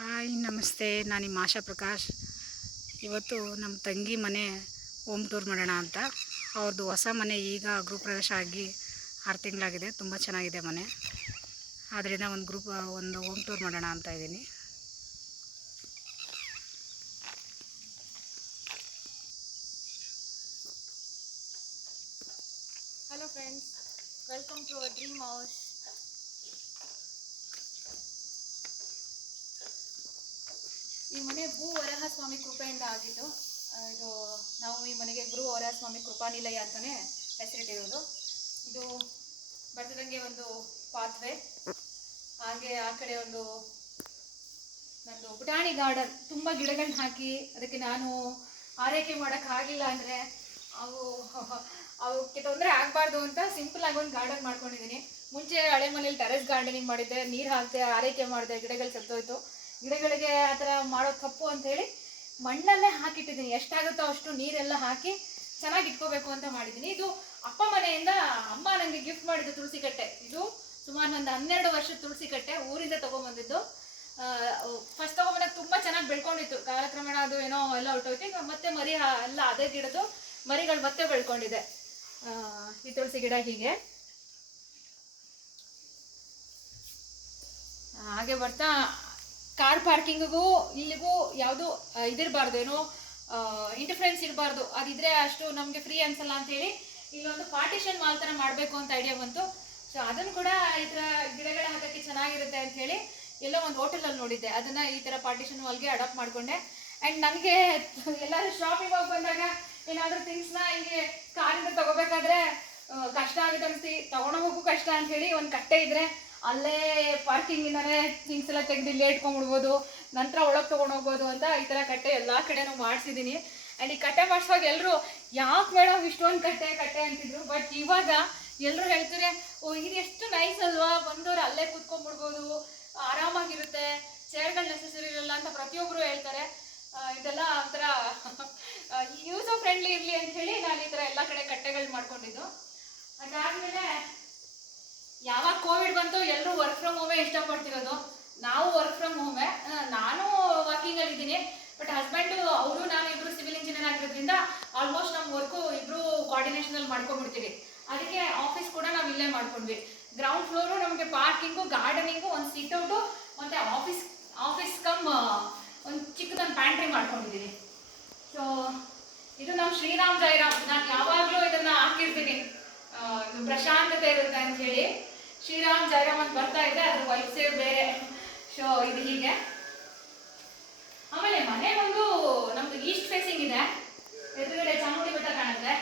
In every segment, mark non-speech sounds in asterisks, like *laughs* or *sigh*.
Hi, ನಮಸ್ತೆ. ನಾನು ನಿಮ್ಮ ಆಶಾ ಪ್ರಕಾಶ್. ಇವತ್ತು ನಮ್ಮ ತಂಗಿ ಮನೆ ಹೋಮ್ ಟೂರ್ ಮಾಡೋಣ ಅಂತ. ಅವ್ರದ್ದು ಹೊಸ ಮನೆ ಈಗ ಗೃಹ ಪ್ರವೇಶ ಆಗಿ ಆರು ತಿಂಗಳಾಗಿದೆ. ತುಂಬ ಚೆನ್ನಾಗಿದೆ ಮನೆ. ಆದ್ದರಿಂದ ಒಂದು ಗ್ರೂಪ್, ಒಂದು ಹೋಮ್ ಟೂರ್ ಮಾಡೋಣ ಅಂತ ಇದ್ದೀನಿ hello friends welcome to our dream house ಈ ಮನೆ ಭೂ ವರಹ ಸ್ವಾಮಿ ಕೃಪೆಯಿಂದ ಆಗಿದ್ದು ಇದು ನಾವು ಈ ಮನೆಗೆ ಗುರು ಅವರ ಸ್ವಾಮಿ ಕೃಪಾನಿಲಯ ಅಂತಲೇ ಹೆಸರಿಟ್ಟಿರೋದು. ಇದು ಬರ್ತದಂಗೆ ಒಂದು ಪಾತ್ವೆ. ಹಾಗೆ ಆ ಕಡೆ ಒಂದು ನಂದು ಪುಟಾಣಿ ಗಾರ್ಡನ್. ತುಂಬ ಗಿಡಗಳನ್ನ ಹಾಕಿ ಅದಕ್ಕೆ ನಾನು ಆರೈಕೆ ಮಾಡೋಕ್ಕಾಗಿಲ್ಲ ಅಂದರೆ ಅವು *laughs* ಅವಕ್ಕೆ ತೊಂದರೆ ಆಗಬಾರ್ದು ಅಂತ ಸಿಂಪಲ್ ಆಗಿ ಒಂದು ಗಾರ್ಡನ್ ಮಾಡ್ಕೊಂಡಿದ್ದೀನಿ. ಮುಂಚೆ ಹಳೆ ಮನೇಲಿ ಟೆರೆಸ್ ಗಾರ್ಡನಿಂಗ್ ಮಾಡಿದ್ದೆ, ನೀರು ಹಾಕಿದೆ, ಆರೈಕೆ ಮಾಡಿದೆ, ಗಿಡಗಳು ಸತ್ತೋಯ್ತು. ಗಿಡಗಳಿಗೆ ಆ ಥರ ಮಾಡೋದು ತಪ್ಪು ಅಂತೇಳಿ ಮಣ್ಣಲ್ಲೇ ಹಾಕಿಟ್ಟಿದ್ದೀನಿ. ಎಷ್ಟಾಗುತ್ತೋ ಅಷ್ಟು ನೀರೆಲ್ಲ ಹಾಕಿ ಚೆನ್ನಾಗಿ ಇಟ್ಕೋಬೇಕು ಅಂತ ಮಾಡಿದ್ದೀನಿ. ಇದು ಅಪ್ಪ ಮನೆಯಿಂದ ಅಮ್ಮ ನನಗೆ ಗಿಫ್ಟ್ ಮಾಡಿದ್ದು ತುಳಸಿ ಕಟ್ಟೆ ಇದು ಸುಮಾರು ಒಂದು ಹನ್ನೆರಡು ವರ್ಷದ ತುಳಸಿ ಕಟ್ಟೆ ಊರಿಂದ ತೊಗೊಂಬಂದಿದ್ದು. ಫಸ್ಟ್ ತೊಗೊಂಬಂದಾಗ ತುಂಬ ಚೆನ್ನಾಗಿ ಬೆಳ್ಕೊಂಡಿತ್ತು. ಕಾಲಕ್ರಮೇಣ ಅದು ಏನೋ ಎಲ್ಲ ಹೊರಟೋಯ್ತು ಈಗ ಮತ್ತೆ ಮರಿ ಎಲ್ಲ ಅದೇ ಗಿಡದ್ದು ಮರಿಗಳು ಮತ್ತೆ ಬೆಳ್ಕೊಂಡಿದೆ. ಈ ತುಳಸಿ ಗಿಡ ಹೀಗೆ. ಹಾಗೆ ಬರ್ತಾ ಕಾರ್ ಪಾರ್ಕಿಂಗಿಗೂ ಇಲ್ಲಿಗೂ ಯಾವುದು ಇದಿರಬಾರ್ದು ಏನೋ ಇಂಟರ್ಫರೆನ್ಸ್ ಇರಬಾರ್ದು. ಅದಿದ್ರೆ ಅಷ್ಟು ನಮಗೆ ಫ್ರೀ ಅನ್ಸಲ್ಲ ಅಂತೇಳಿ ಇಲ್ಲೊಂದು ಪಾರ್ಟಿಷನ್ ಮಾಲ್ ಥರ ಮಾಡಬೇಕು ಅಂತ ಐಡಿಯಾ ಬಂತು. ಸೊ ಅದನ್ನು ಕೂಡ ಈ ಥರ ಗಿಡಗಳ ಹಾಕಕ್ಕೆ ಚೆನ್ನಾಗಿರುತ್ತೆ ಅಂತ ಹೇಳಿ ಎಲ್ಲೋ ಒಂದು ಹೋಟೆಲಲ್ಲಿ ನೋಡಿದ್ದೆ. ಅದನ್ನ ಈ ಥರ ಪಾರ್ಟಿಷನ್ ಮಾಲ್ಗೆ ಅಡಾಪ್ಟ್ ಮಾಡ್ಕೊಂಡೆ. ಆ್ಯಂಡ್ ನನಗೆ ಎಲ್ಲರೂ ಶಾಪಿಂಗ್ ಹೋಗಿ ಬಂದಾಗ ಏನಾದರೂ ಥಿಂಗ್ಸ್ನ ಹಿಂಗೆ ಕಾರಿಂದ ತಗೋಬೇಕಾದ್ರೆ ಕಷ್ಟ ಆಗುತ್ತೆ ಅನಿಸ್ತಿ. ತೊಗೊಂಡೋಗೋಕ್ಕೂ ಕಷ್ಟ ಅಂತ ಹೇಳಿ ಒಂದು ಕಟ್ಟೆ ಇದ್ರೆ ಅಲ್ಲೇ ಪಾರ್ಕಿಂಗಿಂದಾನೆ ಥಿಂಗ್ಸ್ ಎಲ್ಲ ತೆಗೆದು ಇಲ್ಲೇ ಇಟ್ಕೊಂಡ್ಬಿಡ್ಬೋದು. ನಂತರ ಒಳಗೆ ತೊಗೊಂಡೋಗ್ಬೋದು ಅಂತ ಈ ಥರ ಕಟ್ಟೆ ಎಲ್ಲ ಕಡೆನೂ ಮಾಡಿಸಿದ್ದೀನಿ ಆ್ಯಂಡ್ ಈ ಕಟ್ಟೆ ಮಾಡಿಸುವಾಗ ಎಲ್ಲರೂ ಯಾಕೆ ಮೇಡಮ್ ಇಷ್ಟೊಂದು ಕಟ್ಟೆ ಕಟ್ಟೆ? ಅಂತಿದ್ರು. ಬಟ್ ಇವಾಗ ಎಲ್ಲರೂ ಹೇಳ್ತಾರೆ, ಓ, ಇದು ಎಷ್ಟು ನೈಸ್ ಅಲ್ವಾ? ಬಂದವರು ಅಲ್ಲೇ ಕೂತ್ಕೊಂಡ್ಬಿಡ್ಬೋದು. ಆರಾಮಾಗಿರುತ್ತೆ. ಚೇರ್ಗಳು ನೆಸೆಸರಿ ಇರಲ್ಲ ಅಂತ ಪ್ರತಿಯೊಬ್ಬರು ಹೇಳ್ತಾರೆ. ಇದೆಲ್ಲ ಒಂಥರ ಯೂಸರ್ ಫ್ರೆಂಡ್ಲಿ ಇರಲಿ ಅಂತ ಹೇಳಿ ನಾನು ಈ ಥರ ಎಲ್ಲ ಕಡೆ ಕಟ್ಟೆಗಳು ಮಾಡ್ಕೊಂಡಿದ್ದು. ಅದಾದ್ಮೇಲೆ ಯಾವಾಗ ಕೋವಿಡ್ ಬಂತು ಎಲ್ಲರೂ ವರ್ಕ್ ಫ್ರಮ್ ಹೋಮೇ ಇಷ್ಟಪಡ್ತಿರೋದು. ನಾವು ವರ್ಕ್ ಫ್ರಮ್ ಹೋಮೆ ನಾನು ವರ್ಕಿಂಗ್ ಅಲ್ಲಿ ಇದ್ದೀನಿ. ಬಟ್ ಹಸ್ಬೆಂಡ್ ಅವರು, ನಾನು ಇಬ್ರು ಸಿವಿಲ್ ಇಂಜಿನಿಯರ್ ಆಗಿರೋದ್ರಿಂದ ಆಲ್ಮೋಸ್ಟ್ ನಮ್ಮ ವರ್ಕು ಇಬ್ರು ಕೋಆರ್ಡಿನೇಷನ್ ಅಲ್ಲಿ ಮಾಡ್ಕೊಂಡ್ಬಿಡ್ತೀವಿ. ಅದಕ್ಕೆ ಆಫೀಸ್ ಕೂಡ ನಾವು ಇಲ್ಲೇ ಮಾಡ್ಕೊಂಡ್ವಿ. ಗ್ರೌಂಡ್ ಫ್ಲೋರು ನಮಗೆ ಪಾರ್ಕಿಂಗು ಗಾರ್ಡನಿಂಗು ಒಂದು ಸಿಟ್ ಮತ್ತೆ ಆಫೀಸ್ ಆಫೀಸ್ ಕಮ್ ಒಂದು ಚಿಕ್ಕದೊಂದು ಪ್ಯಾಂಟ್ರಿ ಮಾಡ್ಕೊಂಡಿದ್ದೀನಿ ಸೊ ಇದು ನಮ್ಮ ಶ್ರೀರಾಮ್ ಜೈರಾಮ್ ನಾನು ಯಾವಾಗಲೂ ಇದನ್ನ ಹಾಕಿರ್ತೀನಿ. ಪ್ರಶಾಂತತೆ ಇರುತ್ತೆ ಅಂತ ಹೇಳಿ. ಶ್ರೀರಾಮ್ ಜಯರಾಮ್ ಅಂತ ಬರ್ತಾ ಇದೆ, ಅದ್ರ ವೈಫ್ ಸೇವ್ ಬೇರೆ. ಶೋ ಇದು ಹೀಗೆ. ಆಮೇಲೆ ಮನೆ ಒಂದು ನಮ್ದು ಈಸ್ಟ್ ಫೇಸಿಂಗ್ ಇದೆ. ಎದುರುಗಡೆ ಚಾಮುಂಡಿ ಬೆಟ್ಟ ಕಾಣುತ್ತೆ.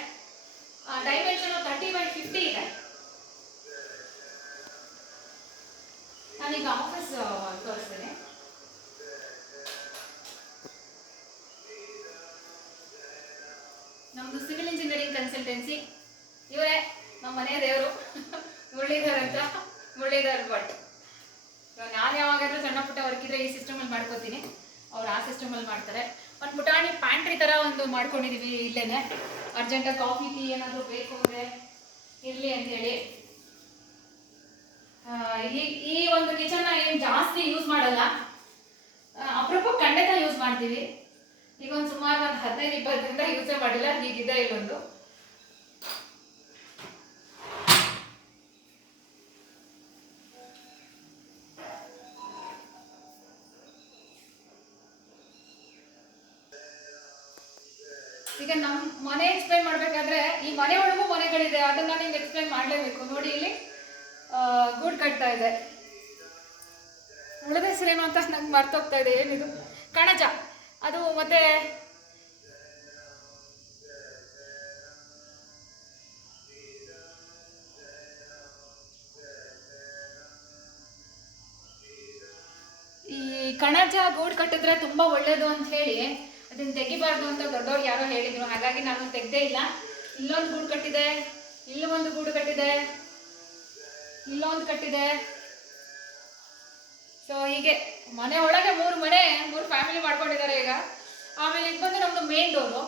ಡೈಮೆನ್ಷನ್ ತರ್ಟಿ ಬೈ ಫಿಫ್ಟಿ ಇದೆ. ನಾನೀಗ ಆಫೀಸ್ ತೋರಿಸ್ತೇನೆ. ನಮ್ದು ಸಿವಿಲ್ ಇಂಜಿನಿಯರಿಂಗ್ ಕನ್ಸಲ್ಟೆನ್ಸಿ ಇವರೇ, ನಮ್ಮ ಮನೆ ದೇವರು. *laughs* ಮುರಳೀಧರ್ ಅಂತ? ಮುರಳೀಧರ್ ಭಟ್. ನಾನು ಯಾವಾಗಾದ್ರೂ ಸಣ್ಣ ಪುಟ್ಟ ವರ್ಕ್ ಇದ್ರೆ ಈ ಸಿಸ್ಟಮಲ್ಲಿ ಮಾಡ್ಕೋತೀನಿ. ಅವ್ರು ಆ ಸಿಸ್ಟಮಲ್ಲಿ ಮಾಡ್ತಾರೆ. ಒಂದು ಪುಟಾಣಿ ಪ್ಯಾಂಟ್ರಿ ಥರ ಒಂದು ಮಾಡ್ಕೊಂಡಿದೀವಿ ಇಲ್ಲೇನೆ. ಅರ್ಜೆಂಟಾಗಿ ಕಾಫಿ ಟೀ ಏನಾದರೂ ಬೇಕು ಅಂದರೆ ಇರಲಿ ಅಂತೇಳಿ. ಹೇಳಿ ಈ ಈ ಒಂದು ಕಿಚನ್ನ ಏನು ಜಾಸ್ತಿ ಯೂಸ್ ಮಾಡಲ್ಲ. ಅಪರೂಪ ಖಂಡಿತ ಯೂಸ್ ಮಾಡ್ತೀವಿ. ಈಗ ಒಂದು ಸುಮಾರು ಒಂದು ಹದಿನೈದು, ಇಪ್ಪತ್ತರಿಂದ ಯೂಸೇ ಮಾಡಿಲ್ಲ. ಹೀಗಿದೆ ಇಲ್ಲೊಂದು. ಮನೆ ಎಕ್ಸ್ಪ್ಲೈನ್ ಮಾಡಬೇಕಾದ್ರೆ ಈ ಮನೆ ಒಳಗೂ ಮನೆಗಳಿದೆ, ಅದನ್ನ ನಿಮ್ಗೆ ಎಕ್ಸ್ಪ್ಲೈನ್ ಮಾಡಲೇಬೇಕು. ನೋಡಿ ಇಲ್ಲಿ ಗೂಡ್ ಕಟ್ತಾ ಇದೆ. ಉಳಿದ ಹೆಸರೇನು ಅಂತ ನಂಗೆ ಮರ್ತೋಗ್ತಾ ಇದೆ, ಏನಿದು? ಕಣಜ. ಅದು ಮತ್ತೆ ಈ ಕಣಜ ಗೂಡ್ ಕಟ್ಟಿದ್ರೆ ತುಂಬಾ ಒಳ್ಳೇದು ಅಂತ ಹೇಳಿ ಅದನ್ನ ತೆಗಿಬಾರ್ದು ಅಂತ ದೊಡ್ಡವ್ರು ಯಾರೋ ಹೇಳಿದ್ರು. ಹಾಗಾಗಿ ನಾನು ತೆಗ್ದೇ ಇಲ್ಲ. ಇಲ್ಲೊಂದು ಗೂಡು ಕಟ್ಟಿದೆ. ಇಲ್ಲೊಂದು ಗೂಡು ಕಟ್ಟಿದೆ. ಇಲ್ಲೊಂದು ಕಟ್ಟಿದೆ. ಸೊ ಹೀಗೆ ಮನೆ ಒಳಗೆ ಮೂರು ಮನೆ, ಮೂರು ಫ್ಯಾಮಿಲಿ ಮಾಡ್ಕೊಂಡಿದ್ದಾರೆ ಈಗ. ಆಮೇಲೆ ಇದು ಬಂದು ನಮ್ದು ಮೇನ್ ಡೋರು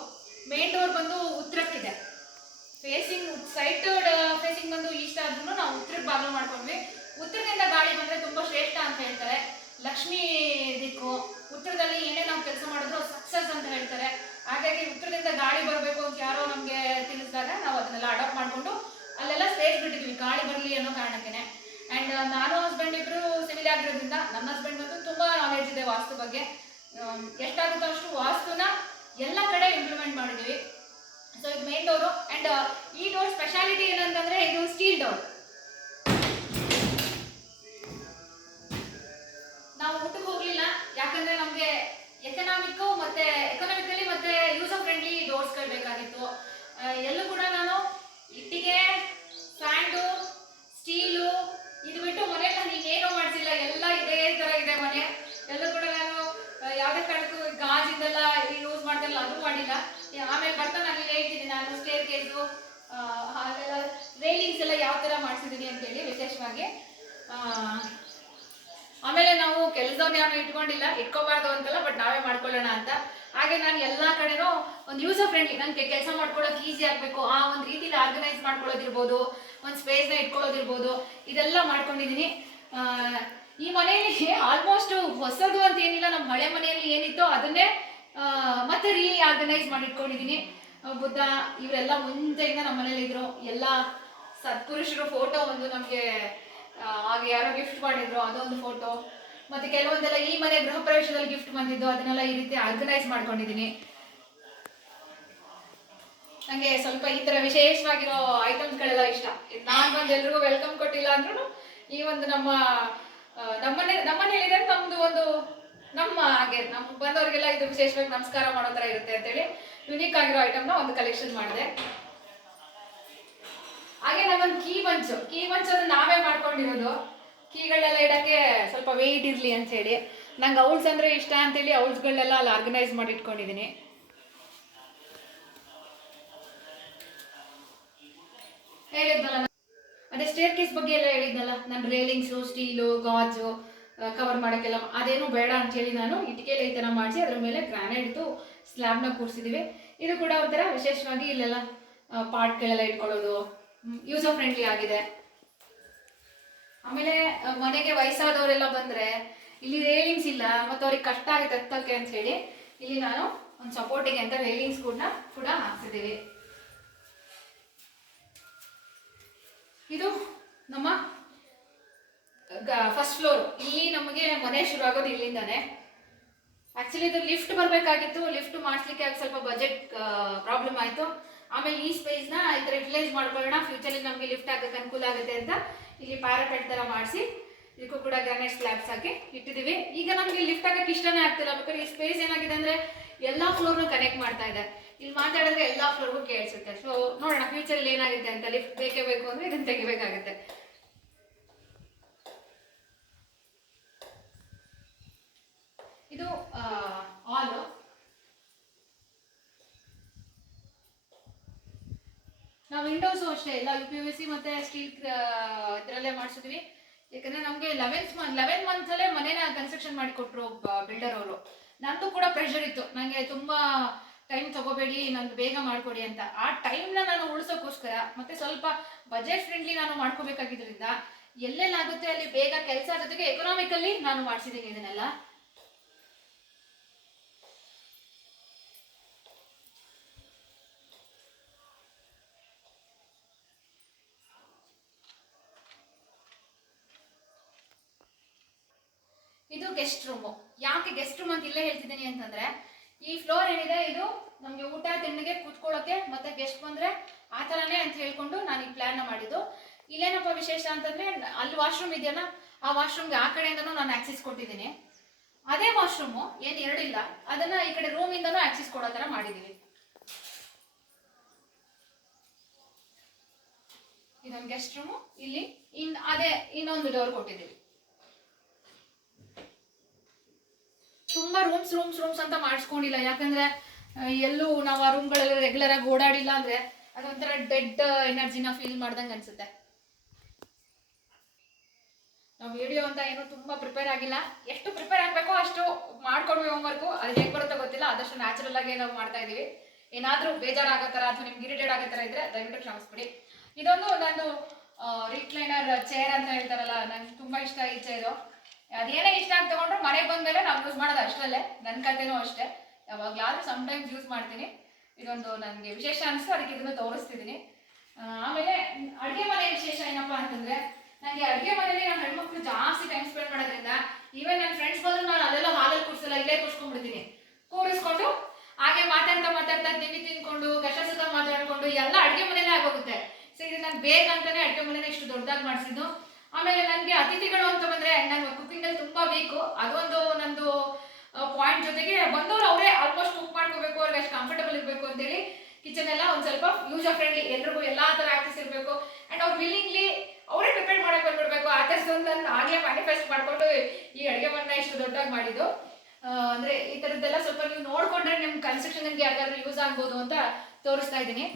ಮೇನ್ ಡೋರ್ ಬಂದು ಉತ್ತರಕ್ಕಿದೆ. ಫೇಸಿಂಗ್ ಸೈಟ್ ಫೇಸಿಂಗ್ ಬಂದು ಈಸ್ಟ್ ಆದ್ರೂ ನಾವು ಉತ್ತರಕ್ಕೆ ಬಾಗಿಲು ಮಾಡ್ಕೊಂಡ್ವಿ. ಉತ್ತರದಿಂದ ಗಾಳಿ ಬಂದ್ರೆ ತುಂಬಾ ಶ್ರೇಷ್ಠ ಅಂತ ಹೇಳ್ತಾರೆ ಲಕ್ಷ್ಮೀ ದಿಕ್ಕು ಉತ್ತರದಲ್ಲಿ ಏನೇ ನಾವು ಕೆಲಸ ಮಾಡಿದ್ರು ಸಕ್ಸಸ್ ಅಂತ ಹೇಳ್ತಾರೆ ಹಾಗಾಗಿ ಉತ್ತರದಿಂದ ಗಾಳಿ ಬರಬೇಕು ಅಂತ ಯಾರೋ ನಮಗೆ ತಿಳಿಸಿದಾಗ ನಾವು ಅದನ್ನೆಲ್ಲ ಅಡಾಪ್ಟ್ ಮಾಡಿಕೊಂಡು ಅಲ್ಲೆಲ್ಲ ಸ್ಪೇಸ್ ಬಿಟ್ಟಿದ್ವಿ ಗಾಳಿ ಬರಲಿ ಅನ್ನೋ ಕಾರಣಕ್ಕೆ ಆ್ಯಂಡ್ ನಾನು ಹಸ್ಬೆಂಡ್ ಇಬ್ರು ಸಿವಿಲ್ ಆಗಿರೋದ್ರಿಂದ ನನ್ನ ಹಸ್ಬೆಂಡ್ ಮತ್ತು ತುಂಬಾ ನಾಲೆಜ್ ಇದೆ ವಾಸ್ತು ಬಗ್ಗೆ. ಎಷ್ಟಾಗುತ್ತೋ ಅಷ್ಟು ವಾಸ್ತುನ ಎಲ್ಲ ಕಡೆ ಇಂಪ್ಲಿಮೆಂಟ್ ಮಾಡಿದೀವಿ. ಸೊ ಇದು ಮೇನ್ ಡೋರು ಅಂಡ್ ಈ ಡೋರ್ ಸ್ಪೆಷಾಲಿಟಿ ಏನಂತಂದ್ರೆ ಇದು ಸ್ಟೀಲ್ ಡೋರ್ ನಾವು ಊಟಕ್ಕೆ ಹೋಗ್ಲಿಲ್ಲ. ಯಾಕಂದ್ರೆ ನಮಗೆ ಎಕನಾಮಿಕ್ ಮತ್ತೆ ಎಕನಾಮಿಕಲಿ ಮತ್ತೆ ಯೂಸರ್ ಫ್ರೆಂಡ್ಲಿ ಡೋರ್ಸ್ ಬೇಕಾಗಿತ್ತು ಎಲ್ಲೂ ಕೂಡ ನಾನು ಇಟ್ಟಿಗೆ ಸ್ಯಾಂಡು ಸ್ಟೀಲು ಇದು ಬಿಟ್ಟು ಮನೆಯಲ್ಲ ನಾನು ಇನ್ನೇನೂ ಮಾಡಿಸಿಲ್ಲ, ಎಲ್ಲ ಇದೇ ಥರ ಇದೆ ಮನೆ. ಎಲ್ಲ ಕೂಡ ನಾನು ಯಾವ್ದೇ ಕಾರಣಕ್ಕೂ ಗಾಜಿಂದೆಲ್ಲ ಯೂಸ್ ಮಾಡ್ದಲ್ಲ ಅದು ಮಾಡಿಲ್ಲ. ಆಮೇಲೆ ಬರ್ತಾ ನಾನು ಹೇಳ್ತೀನಿ, ನಾನು ಸ್ಟೇರ್ ಕೇಸು ಹಾಗೆಲ್ಲ ರೈಲಿಂಗ್ಸ್ ಎಲ್ಲ ಯಾವ ಥರ ಮಾಡಿಸಿದ್ದೀನಿ ಅಂತೇಳಿ ವಿಶೇಷವಾಗಿ. ಆಮೇಲೆ ನಾವು ಕೆಲಸವನ್ನ ಯಾರು ಇಟ್ಕೊಂಡಿಲ್ಲ, ಇಟ್ಕೋಬಾರ್ದು ಅಂತಲ್ಲ ಬಟ್ ನಾವೇ ಮಾಡ್ಕೊಳ್ಳೋಣ ಅಂತ. ಹಾಗೆ ನಾನು ಎಲ್ಲ ಕಡೆನೂ ಒಂದು ಯೂಸರ್ ಫ್ರೆಂಡ್ಲಿ ನನಗೆ ಕೆಲಸ ಮಾಡ್ಕೊಳ್ಳೋಕೆ ಈಸಿ ಆಗಬೇಕು, ಆ ಒಂದು ರೀತಿಲಿ ಆರ್ಗನೈಸ್ ಮಾಡ್ಕೊಳ್ಳೋದಿರ್ಬೋದು ಒಂದು ಸ್ಪೇಸ್ನ ಇಟ್ಕೊಳ್ಳೋದಿರ್ಬೋದು. ಇದೆಲ್ಲ ಮಾಡ್ಕೊಂಡಿದ್ದೀನಿ ಈ ಮನೆಯಲ್ಲಿ ಆಲ್ಮೋಸ್ಟ್ ಹೊಸದು ಅಂತ ಏನಿಲ್ಲ ನಮ್ಮ ಹಳೆ ಮನೆಯಲ್ಲಿ ಏನಿತ್ತೋ ಅದನ್ನೇ ಮತ್ತೆ ರೀ ಆರ್ಗನೈಸ್ ಮಾಡಿ ಇಟ್ಕೊಂಡಿದ್ದೀನಿ ಆ, ಬುದ್ಧ ಇವರೆಲ್ಲ ಮುಂಚೆಯಿಂದ ನಮ್ಮ ಮನೇಲಿ ಇದ್ರು. ಎಲ್ಲ ಸತ್ಪುರುಷರು ಫೋಟೋ ಒಂದು ನಮಗೆ ಆಗ ಯಾರೋ ಗಿಫ್ಟ್ ಮಾಡಿದ್ರು ಅದೊಂದು ಫೋಟೋ ಮತ್ತೆ ಕೆಲವೊಂದೆಲ್ಲ ಈ ಮನೆ ಗೃಹ ಪ್ರವೇಶದಲ್ಲಿ ಗಿಫ್ಟ್ ಬಂದಿದ್ದು ಅದನ್ನೆಲ್ಲ ಈ ರೀತಿ ಆರ್ಗನೈಸ್ ಮಾಡ್ಕೊಂಡಿದ್ದೀನಿ ನಂಗೆ ಸ್ವಲ್ಪ ಈ ತರ ವಿಶೇಷವಾಗಿರೋ ಐಟಮ್ಸ್ಗಳೆಲ್ಲ ಇಷ್ಟ. ನಾನ್ ಬಂದು ಎಲ್ರಿಗೂ ವೆಲ್ಕಮ್ ಕೊಟ್ಟಿಲ್ಲ ಅಂದ್ರೂ ಈ ಒಂದು ನಮ್ಮ ನಮ್ಮನೆ, ನಮ್ಮನೇಲಿದೆ ನಮ್ದು ಒಂದು ನಮ್ಮ ಹಾಗೆ, ನಮ್ ಬಂದವರಿಗೆಲ್ಲ ಇದು ವಿಶೇಷವಾಗಿ ನಮಸ್ಕಾರ ಮಾಡೋ ತರ ಇರುತ್ತೆ ಅಂತೇಳಿ ಯುನೀಕ್ ಆಗಿರೋ ಐಟಮ್ನ ಒಂದು ಕಲೆಕ್ಷನ್ ಮಾಡಿದೆ. ಹಾಗೆ ನಮ್ಮೊಂದು ಕೀ ಬಂಚು ಕೀ ಬಂಚು ಅದನ್ನ ನಾವೇ ಮಾಡ್ಕೊಂಡಿರೋದು. ಕೀಗಳೆಲ್ಲ ಇಡಕ್ಕೆ ಸ್ವಲ್ಪ ವೆಯ್ಟ್ ಇರಲಿ ಅಂತ ಹೇಳಿ. ನಂಗೆ ಔಲ್ಸ್ ಅಂದ್ರೆ ಇಷ್ಟ ಅಂತೇಳಿ ಔಲ್ಸ್ಗಳನ್ನೆಲ್ಲ ಅಲ್ಲಿ ಆರ್ಗನೈಸ್ ಮಾಡಿ ಇಟ್ಕೊಂಡಿದ್ದೀನಿ ಹೇಳಿದ್ನಲ್ಲ ಅದೇ ಸ್ಟೇರ್ ಕೇಸ್ ಬಗ್ಗೆ ಎಲ್ಲ ಹೇಳಿದ್ನಲ್ಲ, ನಾನು ರೇಲಿಂಗ್ಸು ಸ್ಟೀಲು ಗಾಜು ಕವರ್ ಮಾಡೋಕ್ಕೆಲ್ಲ ಅದೇನು ಬೇಡ ಅಂತ ಹೇಳಿ ನಾನು ಇಟ್ಕೆಲ್ಲ ಈ ಥರ ಮಾಡಿಸಿ ಅದ್ರ ಮೇಲೆ ಗ್ರಾನೈಟ್ದು ಸ್ಲ್ಯಾಬ್ನ ಕೂರಿಸಿದ್ದೀವಿ ಇದು ಕೂಡ ಒಂಥರ ವಿಶೇಷವಾಗಿ ಇಲ್ಲೆಲ್ಲ ಪಾಟ್ಗಳೆಲ್ಲ ಇಟ್ಕೊಳ್ಳೋದು ಯೂಸರ್ ಫ್ರೆಂಡ್ಲಿ ಆಗಿದೆ. ಆಮೇಲೆ ಮನೆಗೆ ವಯಸ್ಸಾದವರೆಲ್ಲ ಬಂದ್ರೆ ಇಲ್ಲಿ ರೇಲಿಂಗ್ಸ್ ಇಲ್ಲ, ಮತ್ತು ಅವ್ರಿಗೆ ಕಷ್ಟ ಆಗುತ್ತೆ ಅಂತ ಹೇಳಿ ಇಲ್ಲಿ ನಾನು ಒಂದು ಸಪೋರ್ಟಿಗೆ ಅಂತ ರೇಲಿಂಗ್ಸ್ ಕೂಡ ಕೂಡ ಹಾಕ್ಸಿದ್ದೀವಿ ಇದು ನಮ್ಮ ಫಸ್ಟ್ ಫ್ಲೋರ್ ಇಲ್ಲಿ ನಮಗೆ ಮನೆ ಶುರು ಆಗೋದು ಇಲ್ಲಿಂದಾನೆ. ಆಕ್ಚುಲಿ ಇದು ಲಿಫ್ಟ್ ಬರಬೇಕಾಗಿತ್ತು. ಲಿಫ್ಟ್ ಮಾಡಿಸ್ಲಿಕ್ಕೆ ಸ್ವಲ್ಪ ಬಜೆಟ್ ಪ್ರಾಬ್ಲಮ್ ಆಯಿತು. ಆಮೇಲೆ ಈ ಸ್ಪೇಸ್ನ ಥರ ಯುಟಿಲೈಸ್ ಮಾಡ್ಕೊಳ್ಳೋಣ. ಫ್ಯೂಚರಲ್ಲಿ ನಮಗೆ ಲಿಫ್ಟ್ ಆಗಕ್ಕೆ ಅನುಕೂಲ ಆಗುತ್ತೆ ಅಂತ ಇಲ್ಲಿ ಪ್ಯಾರಾಪೆಟ್ ಥರ ಮಾಡಿಸಿ. ಇದಕ್ಕೂ ಕೂಡ ಗ್ರಾನೈಟ್ ಸ್ಲ್ಯಾಬ್ಸ್ ಹಾಕಿ ಇಟ್ಟಿದ್ದೀವಿ ಈಗ ನಮಗೆ ಲಿಫ್ಟ್ ಆಗಕ್ಕೆ ಇಷ್ಟನೇ ಆಗ್ತಿಲ್ಲ. ಬೇಕಾದ್ರೆ ಈ ಸ್ಪೇಸ್ ಏನಾಗಿದೆ ಅಂದರೆ ಎಲ್ಲ ಫ್ಲೋರ್ನ ಕನೆಕ್ಟ್ ಮಾಡ್ತಾ ಇದೆ. ಇಲ್ಲಿ ಮಾತಾಡಿದ್ರೆ ಎಲ್ಲ ಫ್ಲೋರ್ಗೂ ಕೇಳಿಸುತ್ತೆ. ಸೊ ನೋಡೋಣ ಫ್ಯೂಚರಲ್ಲಿ ಏನಾಗುತ್ತೆ ಅಂತ ಲಿಫ್ಟ್ ಬೇಕೇ ಬೇಕು ಅಂದ್ರೆ ಇದನ್ನ ತೆಗಿಬೇಕಾಗುತ್ತೆ. ಇದು ಆಲು ನಾವು ವಿಂಡೋಸು ಅಷ್ಟೇ ಎಲ್ಲ ಯು ಪಿ ಯು ಸಿ ಮತ್ತೆ ಸ್ಟೀಲ್ ಇದರಲ್ಲೇ ಮಾಡಿಸಿದ್ವಿ. ಯಾಕಂದ್ರೆ ನಮಗೆ ಲೆವೆಂತ್ ಮಂತ್ ಲೆವೆನ್ ಮಂತ್ಸಲ್ಲೇ ಮನೇನ ಕನ್ಸ್ಟ್ರಕ್ಷನ್ ಮಾಡಿ ಕೊಟ್ಟರು ಬಿಲ್ಡರ್ ಅವರು. ನಂದು ಕೂಡ ಪ್ರೆಷರ್ ಇತ್ತು. ನನಗೆ ತುಂಬ ಟೈಮ್ ತಗೋಬೇಡಿ ನಂದು ಬೇಗ ಮಾಡಿಕೊಡಿ ಅಂತ. ಆ ಟೈಮ್ನ ನಾನು ಉಳಿಸೋಕ್ಕೋಸ್ಕರ ಮತ್ತೆ ಸ್ವಲ್ಪ ಬಜೆಟ್ ಫ್ರೆಂಡ್ಲಿ ನಾನು ಮಾಡ್ಕೋಬೇಕಾಗಿದ್ದರಿಂದ ಎಲ್ಲೆಲ್ಲಾಗುತ್ತೆ ಅಲ್ಲಿ ಬೇಗ ಕೆಲಸ ಜೊತೆಗೆ ಎಕನಾಮಿಕಲ್ಲಿ ನಾನು ಮಾಡಿಸಿದ್ದೀನಿ ಇದನ್ನೆಲ್ಲ. ಇದು ಗೆಸ್ಟ್ ರೂಮು ಯಾಕೆ ಗೆಸ್ಟ್ ರೂಮ್ ಅಂತ ಇಲ್ಲೇ ಹೇಳ್ತಿದ್ದೀನಿ ಅಂತಂದ್ರೆ ಈ ಫ್ಲೋರ್ ಏನಿದೆ, ಇದು ನಮಗೆ ಊಟ ತಿಂಡಿಗೆ ಕೂತ್ಕೊಳ್ಳೋಕೆ ಮತ್ತೆ ಗೆಸ್ಟ್ ಬಂದ್ರೆ ಆ ಥರನೇ ಅಂತ ಹೇಳ್ಕೊಂಡು ನಾನು ಈ ಪ್ಲಾನ್ ಮಾಡಿದ್ದು. ಇಲ್ಲೇನಪ್ಪ ವಿಶೇಷ ಅಂತಂದ್ರೆ, ಅಲ್ಲಿ ವಾಶ್ರೂಮ್ ಇದೆಯಲ್ಲ, ಆ ವಾಶ್ರೂಮ್ಗೆ ಆ ಕಡೆಯಿಂದನೂ ನಾನು ಆಕ್ಸಿಸ್ ಕೊಟ್ಟಿದ್ದೀನಿ. ಅದೇ ವಾಶ್ರೂಮು ಏನು ಎರಡಿಲ್ಲ, ಅದನ್ನ ಈ ಕಡೆ ರೂಮಿಂದನೂ ಆಕ್ಸಿಸ್ ಕೊಡೋ ಥರ ಮಾಡಿದ್ದೀವಿ ಇದೊಂದು ಗೆಸ್ಟ್ ರೂಮು ಇಲ್ಲಿ ಇನ್ ಅದೇ ಇನ್ನೊಂದು ಡೋರ್ ಕೊಟ್ಟಿದ್ದೀವಿ. ತುಂಬಾ ರೂಮ್ಸ್ ರೂಮ್ಸ್ ರೂಮ್ಸ್ ಅಂತ ಮಾಡಿಸ್ಕೊಂಡಿಲ್ಲ. ಯಾಕಂದ್ರೆ ಎಲ್ಲೂ ನಾವು ಆ ರೂಮ್ಗಳಲ್ಲಿ ರೆಗ್ಯುಲರ್ ಆಗಿ ಓಡಾಡಿಲ್ಲ ಅಂದ್ರೆ ಅದೊಂಥರ ಡೆಡ್ ಎನರ್ಜಿನ ಫೀಲ್ ಮಾಡ್ದಂಗೆ ಅನ್ಸುತ್ತೆ. ನಾವು ವಿಡಿಯೋ ಅಂತ ಏನು ತುಂಬಾ ಪ್ರಿಪೇರ್ ಆಗಿಲ್ಲ. ಎಷ್ಟು ಪ್ರಿಪೇರ್ ಆಗಬೇಕೋ ಅಷ್ಟು ಮಾಡ್ಕೊಡ್ವಿ ಹೋಮ್ವರ್ಕು ಅದು ಹೇಗೆ ಬರುತ್ತೋ ಗೊತ್ತಿಲ್ಲ. ಆದಷ್ಟು ನ್ಯಾಚುರಲ್ ಆಗಿ ನಾವು ಮಾಡ್ತಾ ಇದೀವಿ. ಏನಾದರೂ ಬೇಜಾರಾಗೋ ಥರ ಅಥವಾ ನಿಮ್ಗೆ ಇರಿಟೇಟ್ ಆಗೋ ಥರ ಇದ್ರೆ ದಯವಿಟ್ಟು ಕ್ಷಮಿಸ್ಬಿಡಿ. ಇದೊಂದು ನಾನು ರಿಕ್ಲೈನರ್ ಚೇರ್ ಅಂತ ಹೇಳ್ತಾರಲ್ಲ, ನಂಗೆ ತುಂಬಾ ಇಷ್ಟ ಈ ಚೇರು ಅದೇನೇ ಇಷ್ಟ ಆಗಿ ತಗೊಂಡ್ರೆ ಮನೆಗೆ ಬಂದ್ಮೇಲೆ ನಾವು ಯೂಸ್ ಮಾಡೋದು ಅಷ್ಟರಲ್ಲೇ. ನನ್ನ ಕತೆನೂ ಅಷ್ಟೇ. ಯಾವಾಗಲಾದ್ರೂ ಸಮ್ಟೈಮ್ಸ್ ಯೂಸ್ ಮಾಡ್ತೀನಿ. ಇದೊಂದು ನನಗೆ ವಿಶೇಷ ಅನಿಸ್ತು, ಅದಕ್ಕೆ ಇದನ್ನು ತೋರಿಸ್ತಿದ್ದೀನಿ ಆಮೇಲೆ ಅಡುಗೆ ಮನೆ ವಿಶೇಷ ಏನಪ್ಪಾ ಅಂತಂದ್ರೆ ನನಗೆ ಅಡುಗೆ ಮನೆಯಲ್ಲಿ ನಮ್ಮ ಹೆಣ್ಮಕ್ಳು ಜಾಸ್ತಿ ಟೈಮ್ ಸ್ಪೆಂಡ್ ಮಾಡೋದ್ರಿಂದ ಈವನ್ ನನ್ನ ಫ್ರೆಂಡ್ಸ್ ಬಂದ್ರು ನಾನು ಅದೆಲ್ಲ ಹಾಲಲ್ಲಿ ಕೂರಿಸಲ್ಲ ಇಲ್ಲೇ ಕೂರಿಸ್ಕೊಂಡ್ಬಿಡ್ತೀನಿ ಕೂರಿಸ್ಕೊಂಡು ಹಾಗೆ ಮಾತಾಡ್ತಾ ಮಾತಾಡ್ತಾ ತಿಂಡಿ ತಿನ್ಕೊಂಡು ಕಷ್ಟ ಸುತ್ತ ಮಾತಾಡ್ಕೊಂಡು ಎಲ್ಲ ಅಡುಗೆ ಮನೆಯಲ್ಲೇ ಆಗೋಗುತ್ತೆ. ಸೊ ಇದು ನಾನು ಬೇಗ ಅಂತಾನೆ ಅಡುಗೆ ಮನೆಯನ್ನ ಇಷ್ಟು ದೊಡ್ಡದಾಗಿ ಮಾಡಿಸಿದ್ದು. ಆಮೇಲೆ ನನಗೆ ಅತಿಥಿಗಳು ಅಂತ ಬಂದ್ರೆ ನಾನು ಕುಕ್ಕಿಂಗಲ್ಲಿ ತುಂಬಾ ವೀಕು ಅದೊಂದು ನಂದು ಪಾಯಿಂಟ್ ಜೊತೆಗೆ ಬಂದವರು ಅವರೇ ಆಲ್ಮೋಸ್ಟ್ ಕುಕ್ ಮಾಡ್ಕೋಬೇಕು, ಅವ್ರಿಗೆ ಅಷ್ಟು ಕಂಫರ್ಟಬಲ್ ಇರಬೇಕು ಅಂತೇಳಿ ಕಿಚನ್ ಎಲ್ಲ ಒಂದು ಸ್ವಲ್ಪ ಯೂಸರ್ ಫ್ರೆಂಡ್ಲಿ ಎಲ್ರಿಗೂ ಎಲ್ಲಾ ತರ ಆಕ್ಸೆಸ್ ಇರಬೇಕು. ಅಂಡ್ ಅವ್ರು ವಿಲ್ಲಿಂಗ್ಲಿ ಅವರೇ ಪ್ರಿಪೇರ್ ಮಾಡಕ್ ಬಂದ್ಬಿಡ್ಬೇಕು. ಆ ಥರದೊಂದು ನಾನು ಆಗ್ಲೇ ಮ್ಯಾನಿಫೆಸ್ಟ್ ಮಾಡ್ಕೊಂಡು ಈ ಅಡುಗೆ ಇಷ್ಟು ದೊಡ್ಡದಾಗಿ ಮಾಡಿದ್ದು. ಅಂದರೆ ಈ ಥರದ್ದೆಲ್ಲ ಸ್ವಲ್ಪ ನೀವು ನೋಡ್ಕೊಂಡ್ರೆ ನಿಮ್ಮ ಕನ್ಸ್ಟ್ರಕ್ಷನ್ ಯಾರಿಗಾದ್ರೂ ಯೂಸ್ ಆಗ್ಬೋದು ಅಂತ ತೋರಿಸ್ತಾ ಇದ್ದೀನಿ.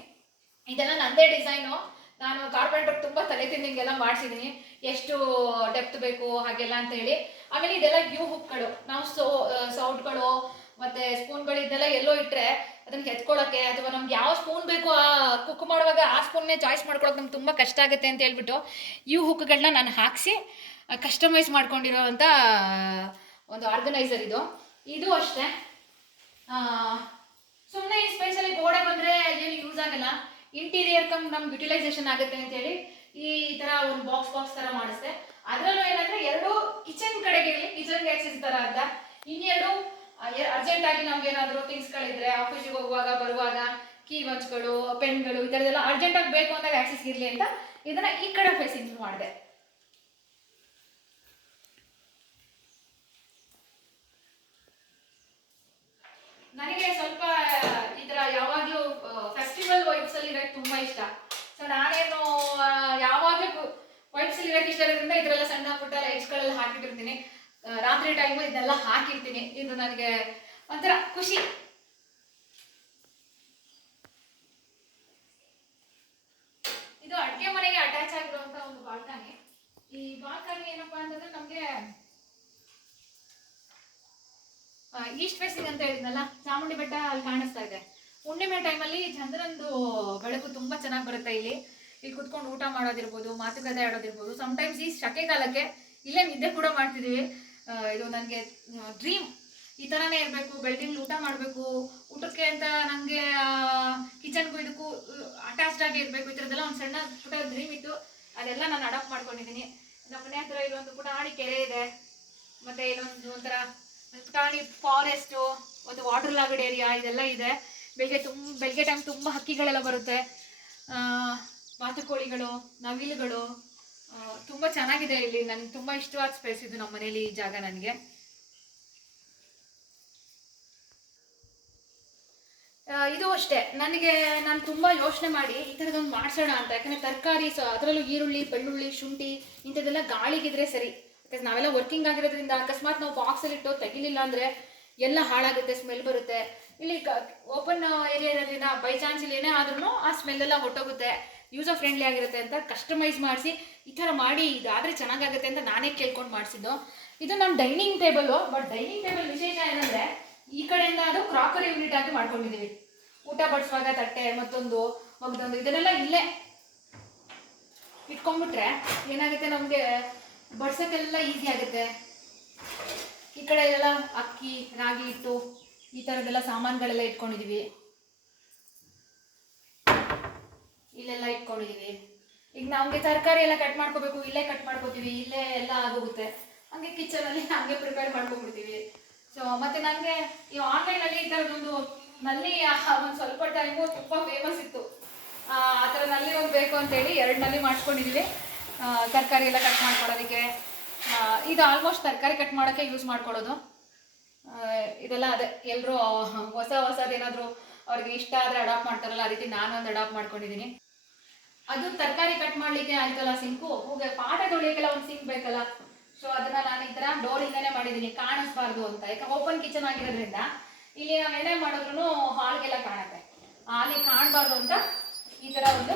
ಇದೆಲ್ಲ ನಂದೇ ಡಿಸೈನು ನಾನು ಕಾರ್ಪೆಂಟರ್ ತುಂಬಾ ತಲೆ ತಿನ್ನಿಂಗೆಲ್ಲ ಮಾಡಿಸಿದ್ದೀನಿ ಎಷ್ಟು ಡೆಪ್ತ್ ಬೇಕು ಹಾಗೆಲ್ಲ ಅಂತ ಹೇಳಿ. ಆಮೇಲೆ ಇದೆಲ್ಲ ಯೂ ಹುಕ್ಗಳು ನಾವು ಸೋ ಸೌಟ್ಗಳು ಮತ್ತೆ ಸ್ಪೂನ್ಗಳು ಇದೆಲ್ಲ ಎಲ್ಲೋ ಇಟ್ಟರೆ ಅದನ್ನ ಎತ್ಕೊಳ್ಳೋಕೆ ಅಥವಾ ನಮ್ಗೆ ಯಾವ ಸ್ಪೂನ್ ಬೇಕು ಆ ಕುಕ್ ಮಾಡುವಾಗ ಆ ಸ್ಪೂನ್ನೇ ಚಾಯ್ಸ್ ಮಾಡ್ಕೊಳ್ಳೋಕೆ ನಮ್ಗೆ ತುಂಬ ಕಷ್ಟ ಆಗುತ್ತೆ ಅಂತ ಹೇಳ್ಬಿಟ್ಟು ಯೂ ಹುಕ್ಗಳನ್ನ ನಾನು ಹಾಕಿಸಿ ಕಸ್ಟಮೈಸ್ ಮಾಡ್ಕೊಂಡಿರೋವಂಥ ಒಂದು ಆರ್ಗನೈಸರ್ ಇದು. ಇದು ಅಷ್ಟೇ. ಸುಮ್ಮನೆ ಈ ಸ್ಪೇಸಲ್ಲಿ ಗೋಡೆ ಬಂದರೆ ಏನು ಯೂಸ್ ಆಗಲ್ಲ. ಇಂಟೀರಿಯರ್ ಕಮ್ ನಮ್ಗೆ ಯುಟಿಲೈಸೇಷನ್ ಆಗುತ್ತೆ ಅಂತ ಹೇಳಿ ಈ ತರ ಒಂದು ಬಾಕ್ಸ್ ಬಾಕ್ಸ್ ತರ ಮಾಡಿಸ್ದೆ. ಅದರಲ್ಲೂ ಏನಂದ್ರೆ ಎರಡು ಕಿಚನ್ ಕಡೆಗೆ ಇರಲಿ ಕಿಚನ್ ಆಕ್ಸಿಸ್ ತರ ಅಂತ. ಇನ್ನೆರಡು ಅರ್ಜೆಂಟ್ ಆಗಿ ನಮ್ಗೆ ಏನಾದ್ರು ಥಿಂಗ್ಸ್ಗಳಿದ್ರೆ ಆಫೀಸಿಗೆ ಹೋಗುವಾಗ, ಬರುವಾಗ ಕೀ ಮಂಚ್ಗಳು ಪೆನ್ಗಳು ಈ ಥರದ್ದೆಲ್ಲ ಅರ್ಜೆಂಟ್ ಆಗಿ ಬೇಕು ಅಂದಾಗ ಆಕ್ಸಿಸ್ ಇರಲಿ ಅಂತ ಇದನ್ನ ಈ ಕಡೆ ಫೇಸಿಂಗ್ ಮಾಡಿದೆ. ನನಗೆ ಸ್ವಲ್ಪ ಈ ತರ ಯಾವಾಗ್ಲೂ ತುಂಬಾ ಇಷ್ಟ. ಸೊ ನಾನೇನು ಯಾವಾಗಲೂ ವೈಟ್ ವೈಬ್ಸ್ ಅಲ್ಲಿ ಇರಕ್ಕೆ ಇಷ್ಟ ಇರೋದ್ರಿಂದ ಇದರೆಲ್ಲ ಸಣ್ಣ ಪುಟ್ಟ ಲೈಟ್ಸ್ ಗಳೆಲ್ಲ ಹಾಕಿಟ್ಟಿರ್ತೀನಿ. ರಾತ್ರಿ ಟೈಮು ಇದನ್ನೆಲ್ಲ ಹಾಕಿರ್ತೀನಿ. ಇದು ನನಗೆ ಒಂಥರ ಖುಷಿ. ಇದು ಅಡುಗೆ ಮನೆಗೆ ಅಟ್ಯಾಚ್ ಆಗಿರುವಂತ ಒಂದು ಬಾಲ್ಕನಿ. ಈ ಬಾಲ್ಕನಿ ಏನಪ್ಪಾ ಅಂತಂದ್ರೆ ನಮ್ಗೆ ಈಸ್ಟ್ ಫೇಸಿಂಗ್ ಅಂತ ಹೇಳಿದ್ನಲ್ಲ, ಚಾಮುಂಡಿ ಬೆಟ್ಟ ಅಲ್ಲಿ ಕಾಣಿಸ್ತಾ ಇದೆ. ಹುಣ್ಣಿಮೆ ಟೈಮಲ್ಲಿ ಚಂದ್ರಂದು ಬೆಳಕು ತುಂಬಾ ಚೆನ್ನಾಗಿ ಬರುತ್ತೆ ಇಲ್ಲಿ. ಇಲ್ಲಿ ಕುತ್ಕೊಂಡು ಊಟ ಮಾಡೋದಿರ್ಬೋದು, ಮಾತುಕತೆ ಆಡೋದಿರ್ಬೋದು. ಸಮಟೈಮ್ಸ್ ಈ ಶಕೆಗಾಲಕ್ಕೆ ಇಲ್ಲೇ ನಿದ್ದೆ ಕೂಡ ಮಾಡ್ತಿದ್ದೀವಿ ಇದು ನನಗೆ ಡ್ರೀಮ್ ಈ ಥರನೇ ಇರಬೇಕು ಬೆಳ್ದಿಂಗ್ ಊಟ ಮಾಡಬೇಕು. ಊಟಕ್ಕೆ ಅಂತ ನನಗೆ ಕಿಚನ್ಗೂ ಇದಕ್ಕೂ ಅಟ್ಯಾಚ್ಡ್ ಆಗಿ ಇರಬೇಕು. ಈ ಥರದ್ದೆಲ್ಲ ಒಂದು ಸಣ್ಣ ಪುಟ್ಟ ಡ್ರೀಮ್ ಇತ್ತು. ಅದೆಲ್ಲ ನಾನು ಅಡಾಪ್ಟ್ ಮಾಡ್ಕೊಂಡಿದ್ದೀನಿ ನಮ್ಮ ಮನೆ ಹತ್ರ ಇಲ್ಲೊಂದು ಪುಟಾಣಿ ಕೆರೆ ಇದೆ. ಮತ್ತು ಇಲ್ಲೊಂದು ಒಂಥರ ಪುಟಾಣಿ ಫಾರೆಸ್ಟು ಒಂದು ವಾಟರ್ ಲಾಗಡ್ ಏರಿಯಾ ಇದೆಲ್ಲ ಇದೆ. ಬೆಳಿಗ್ಗೆ ತುಂಬ ಬೆಳಗ್ಗೆ ಟೈಮ್ ತುಂಬ ಹಕ್ಕಿಗಳೆಲ್ಲ ಬರುತ್ತೆ. ಬಾತುಕೋಳಿಗಳು, ನವಿಲುಗಳು ತುಂಬ ಚೆನ್ನಾಗಿದೆ ಇಲ್ಲಿ. ನನಗೆ ತುಂಬ ಇಷ್ಟವಾದ ಸ್ಪೇಸ್ ಇದು ನಮ್ಮ ಮನೇಲಿ ಈ ಜಾಗ ನನಗೆ. ಇದು ಅಷ್ಟೇ. ನನಗೆ, ನಾನು ತುಂಬ ಯೋಚನೆ ಮಾಡಿ ಈ ಥರದೊಂದು ಮಾಡಿಸೋಣ ಅಂತ. ಯಾಕಂದರೆ ತರಕಾರಿ, ಸೊ, ಅದರಲ್ಲೂ ಈರುಳ್ಳಿ, ಬೆಳ್ಳುಳ್ಳಿ, ಶುಂಠಿ, ಇಂಥದ್ದೆಲ್ಲ ಗಾಳಿಗಿದ್ರೆ ಸರಿ. ಬಿಕಾಸ್ ನಾವೆಲ್ಲ ವರ್ಕಿಂಗ್ ಆಗಿರೋದ್ರಿಂದ ಅಕಸ್ಮಾತ್ ನಾವು ಬಾಕ್ಸಲ್ಲಿಟ್ಟು ತೆಗಿಲಿಲ್ಲ ಅಂದರೆ ಎಲ್ಲ ಹಾಳಾಗುತ್ತೆ ಸ್ಮೆಲ್ ಬರುತ್ತೆ. ಇಲ್ಲಿ ಓಪನ್ ಏರಿಯಾದಲ್ಲಿನ ಬೈ ಚಾನ್ಸ್ ಇಲ್ಲಿ ಏನೇ ಆದ್ರೂ ಆ ಸ್ಮೆಲ್ ಎಲ್ಲ ಹೊಟ್ಟೋಗುತ್ತೆ. ಯೂಸರ್ ಫ್ರೆಂಡ್ಲಿ ಆಗಿರುತ್ತೆ ಅಂತ ಕಸ್ಟಮೈಸ್ ಮಾಡಿಸಿ, ಈ ಥರ ಮಾಡಿ, ಇದಾದರೆ ಚೆನ್ನಾಗಾಗುತ್ತೆ ಅಂತ ನಾನೇ ಕೇಳ್ಕೊಂಡು ಮಾಡಿಸಿದ್ದು. ಇದು ನಮ್ಮ dining table but dining table ವಿಶೇಷ ಏನಂದರೆ, ಈ ಕಡೆಯಿಂದ ಅದು ಕ್ರಾಕರಿ ಯೂನಿಟ್ ಆಗಿ ಮಾಡ್ಕೊಂಡಿದ್ದೀವಿ ಊಟ ಬಡಿಸುವಾಗ ತಟ್ಟೆ, ಮತ್ತೊಂದು, ಮಗದೊಂದು, ಇದನ್ನೆಲ್ಲ ಇಲ್ಲೇ ಇಟ್ಕೊಂಡ್ಬಿಟ್ರೆ ಏನಾಗುತ್ತೆ ನಮಗೆ, ಬಡ್ಸೋಕ್ಕೆಲ್ಲ ಈಸಿ ಆಗುತ್ತೆ. ಈ ಕಡೆ ಎಲ್ಲ ಅಕ್ಕಿ, ರಾಗಿ ಹಿಟ್ಟು ಈ ಥರದ್ದೆಲ್ಲ ಸಾಮಾನುಗಳೆಲ್ಲ ಇಟ್ಕೊಂಡಿದೀವಿ. ಇಲ್ಲೆಲ್ಲ ಇಟ್ಕೊಂಡಿದೀವಿ. ಈಗ ನಮಗೆ ತರಕಾರಿ ಎಲ್ಲ ಕಟ್ ಮಾಡ್ಕೋಬೇಕು, ಇಲ್ಲೇ ಕಟ್ ಮಾಡ್ಕೋತೀವಿ, ಇಲ್ಲೇ ಎಲ್ಲ ಆಗೋಗುತ್ತೆ. ಹಂಗೆ ಕಿಚನಲ್ಲಿ ಹಂಗೆ ಪ್ರಿಪೇರ್ ಮಾಡ್ಕೊಂಡ್ಬಿಡ್ತೀವಿ. ಸೊ ಮತ್ತೆ ನನಗೆ ಈ ಆನ್ಲೈನಲ್ಲಿ ಈ ಥರದೊಂದು ನಲ್ಲಿ ಒಂದು ಸ್ವಲ್ಪ ಟೈಮು ತುಂಬ ಫೇಮಸ್ ಇತ್ತು. ಆ ಥರ ನಲ್ಲಿ ಒಂದು ಬೇಕು ಅಂತೇಳಿ ಎರಡು ನಲ್ಲಿ ಮಾಡ್ಕೊಂಡಿದ್ದೀವಿ ತರಕಾರಿ ಎಲ್ಲ ಕಟ್ ಮಾಡ್ಕೊಳ್ಳೋದಕ್ಕೆ ಇದು ಆಲ್ಮೋಸ್ಟ್ ತರಕಾರಿ ಕಟ್ ಮಾಡೋಕ್ಕೆ ಯೂಸ್ ಮಾಡ್ಕೊಳ್ಳೋದು. ಇದೆಲ್ಲ ಅದೇ ಎಲ್ಲರೂ ಹೊಸ ಹೊಸದೇನಾದರೂ ಅವ್ರಿಗೆ ಇಷ್ಟ ಆದರೆ ಅಡಾಪ್ಟ್ ಮಾಡ್ತಾರಲ್ಲ, ಆ ರೀತಿ ನಾನು ಒಂದು ಅಡಾಪ್ಟ್ ಮಾಡ್ಕೊಂಡಿದ್ದೀನಿ ಅದು ತರಕಾರಿ ಕಟ್ ಮಾಡ್ಲಿಕ್ಕೆ ಆಯ್ತಲ್ಲ ಸಿಂಕು ಹೋಗಿ ಪಾಠ ತೊಳಿಯೋಕ್ಕೆಲ್ಲ ಒಂದು ಸಿಂಕ್ ಬೇಕಲ್ಲ? ಸೊ ಅದನ್ನ ನಾನು ಈ ತರ ಡೋರ್ ಇಂದಾನೆ ಮಾಡಿದ್ದೀನಿ ಕಾಣಿಸ್ಬಾರ್ದು ಅಂತ. ಯಾಕೆ ಓಪನ್ ಕಿಚನ್ ಆಗಿರೋದ್ರಿಂದ ಇಲ್ಲಿ ನಾವು ಏನೇ ಮಾಡಿದ್ರು ಹಾಲ್ಗೆಲ್ಲ ಕಾಣುತ್ತೆ. ಅಲ್ಲಿ ಕಾಣಬಾರ್ದು ಅಂತ ಈ ತರ ಒಂದು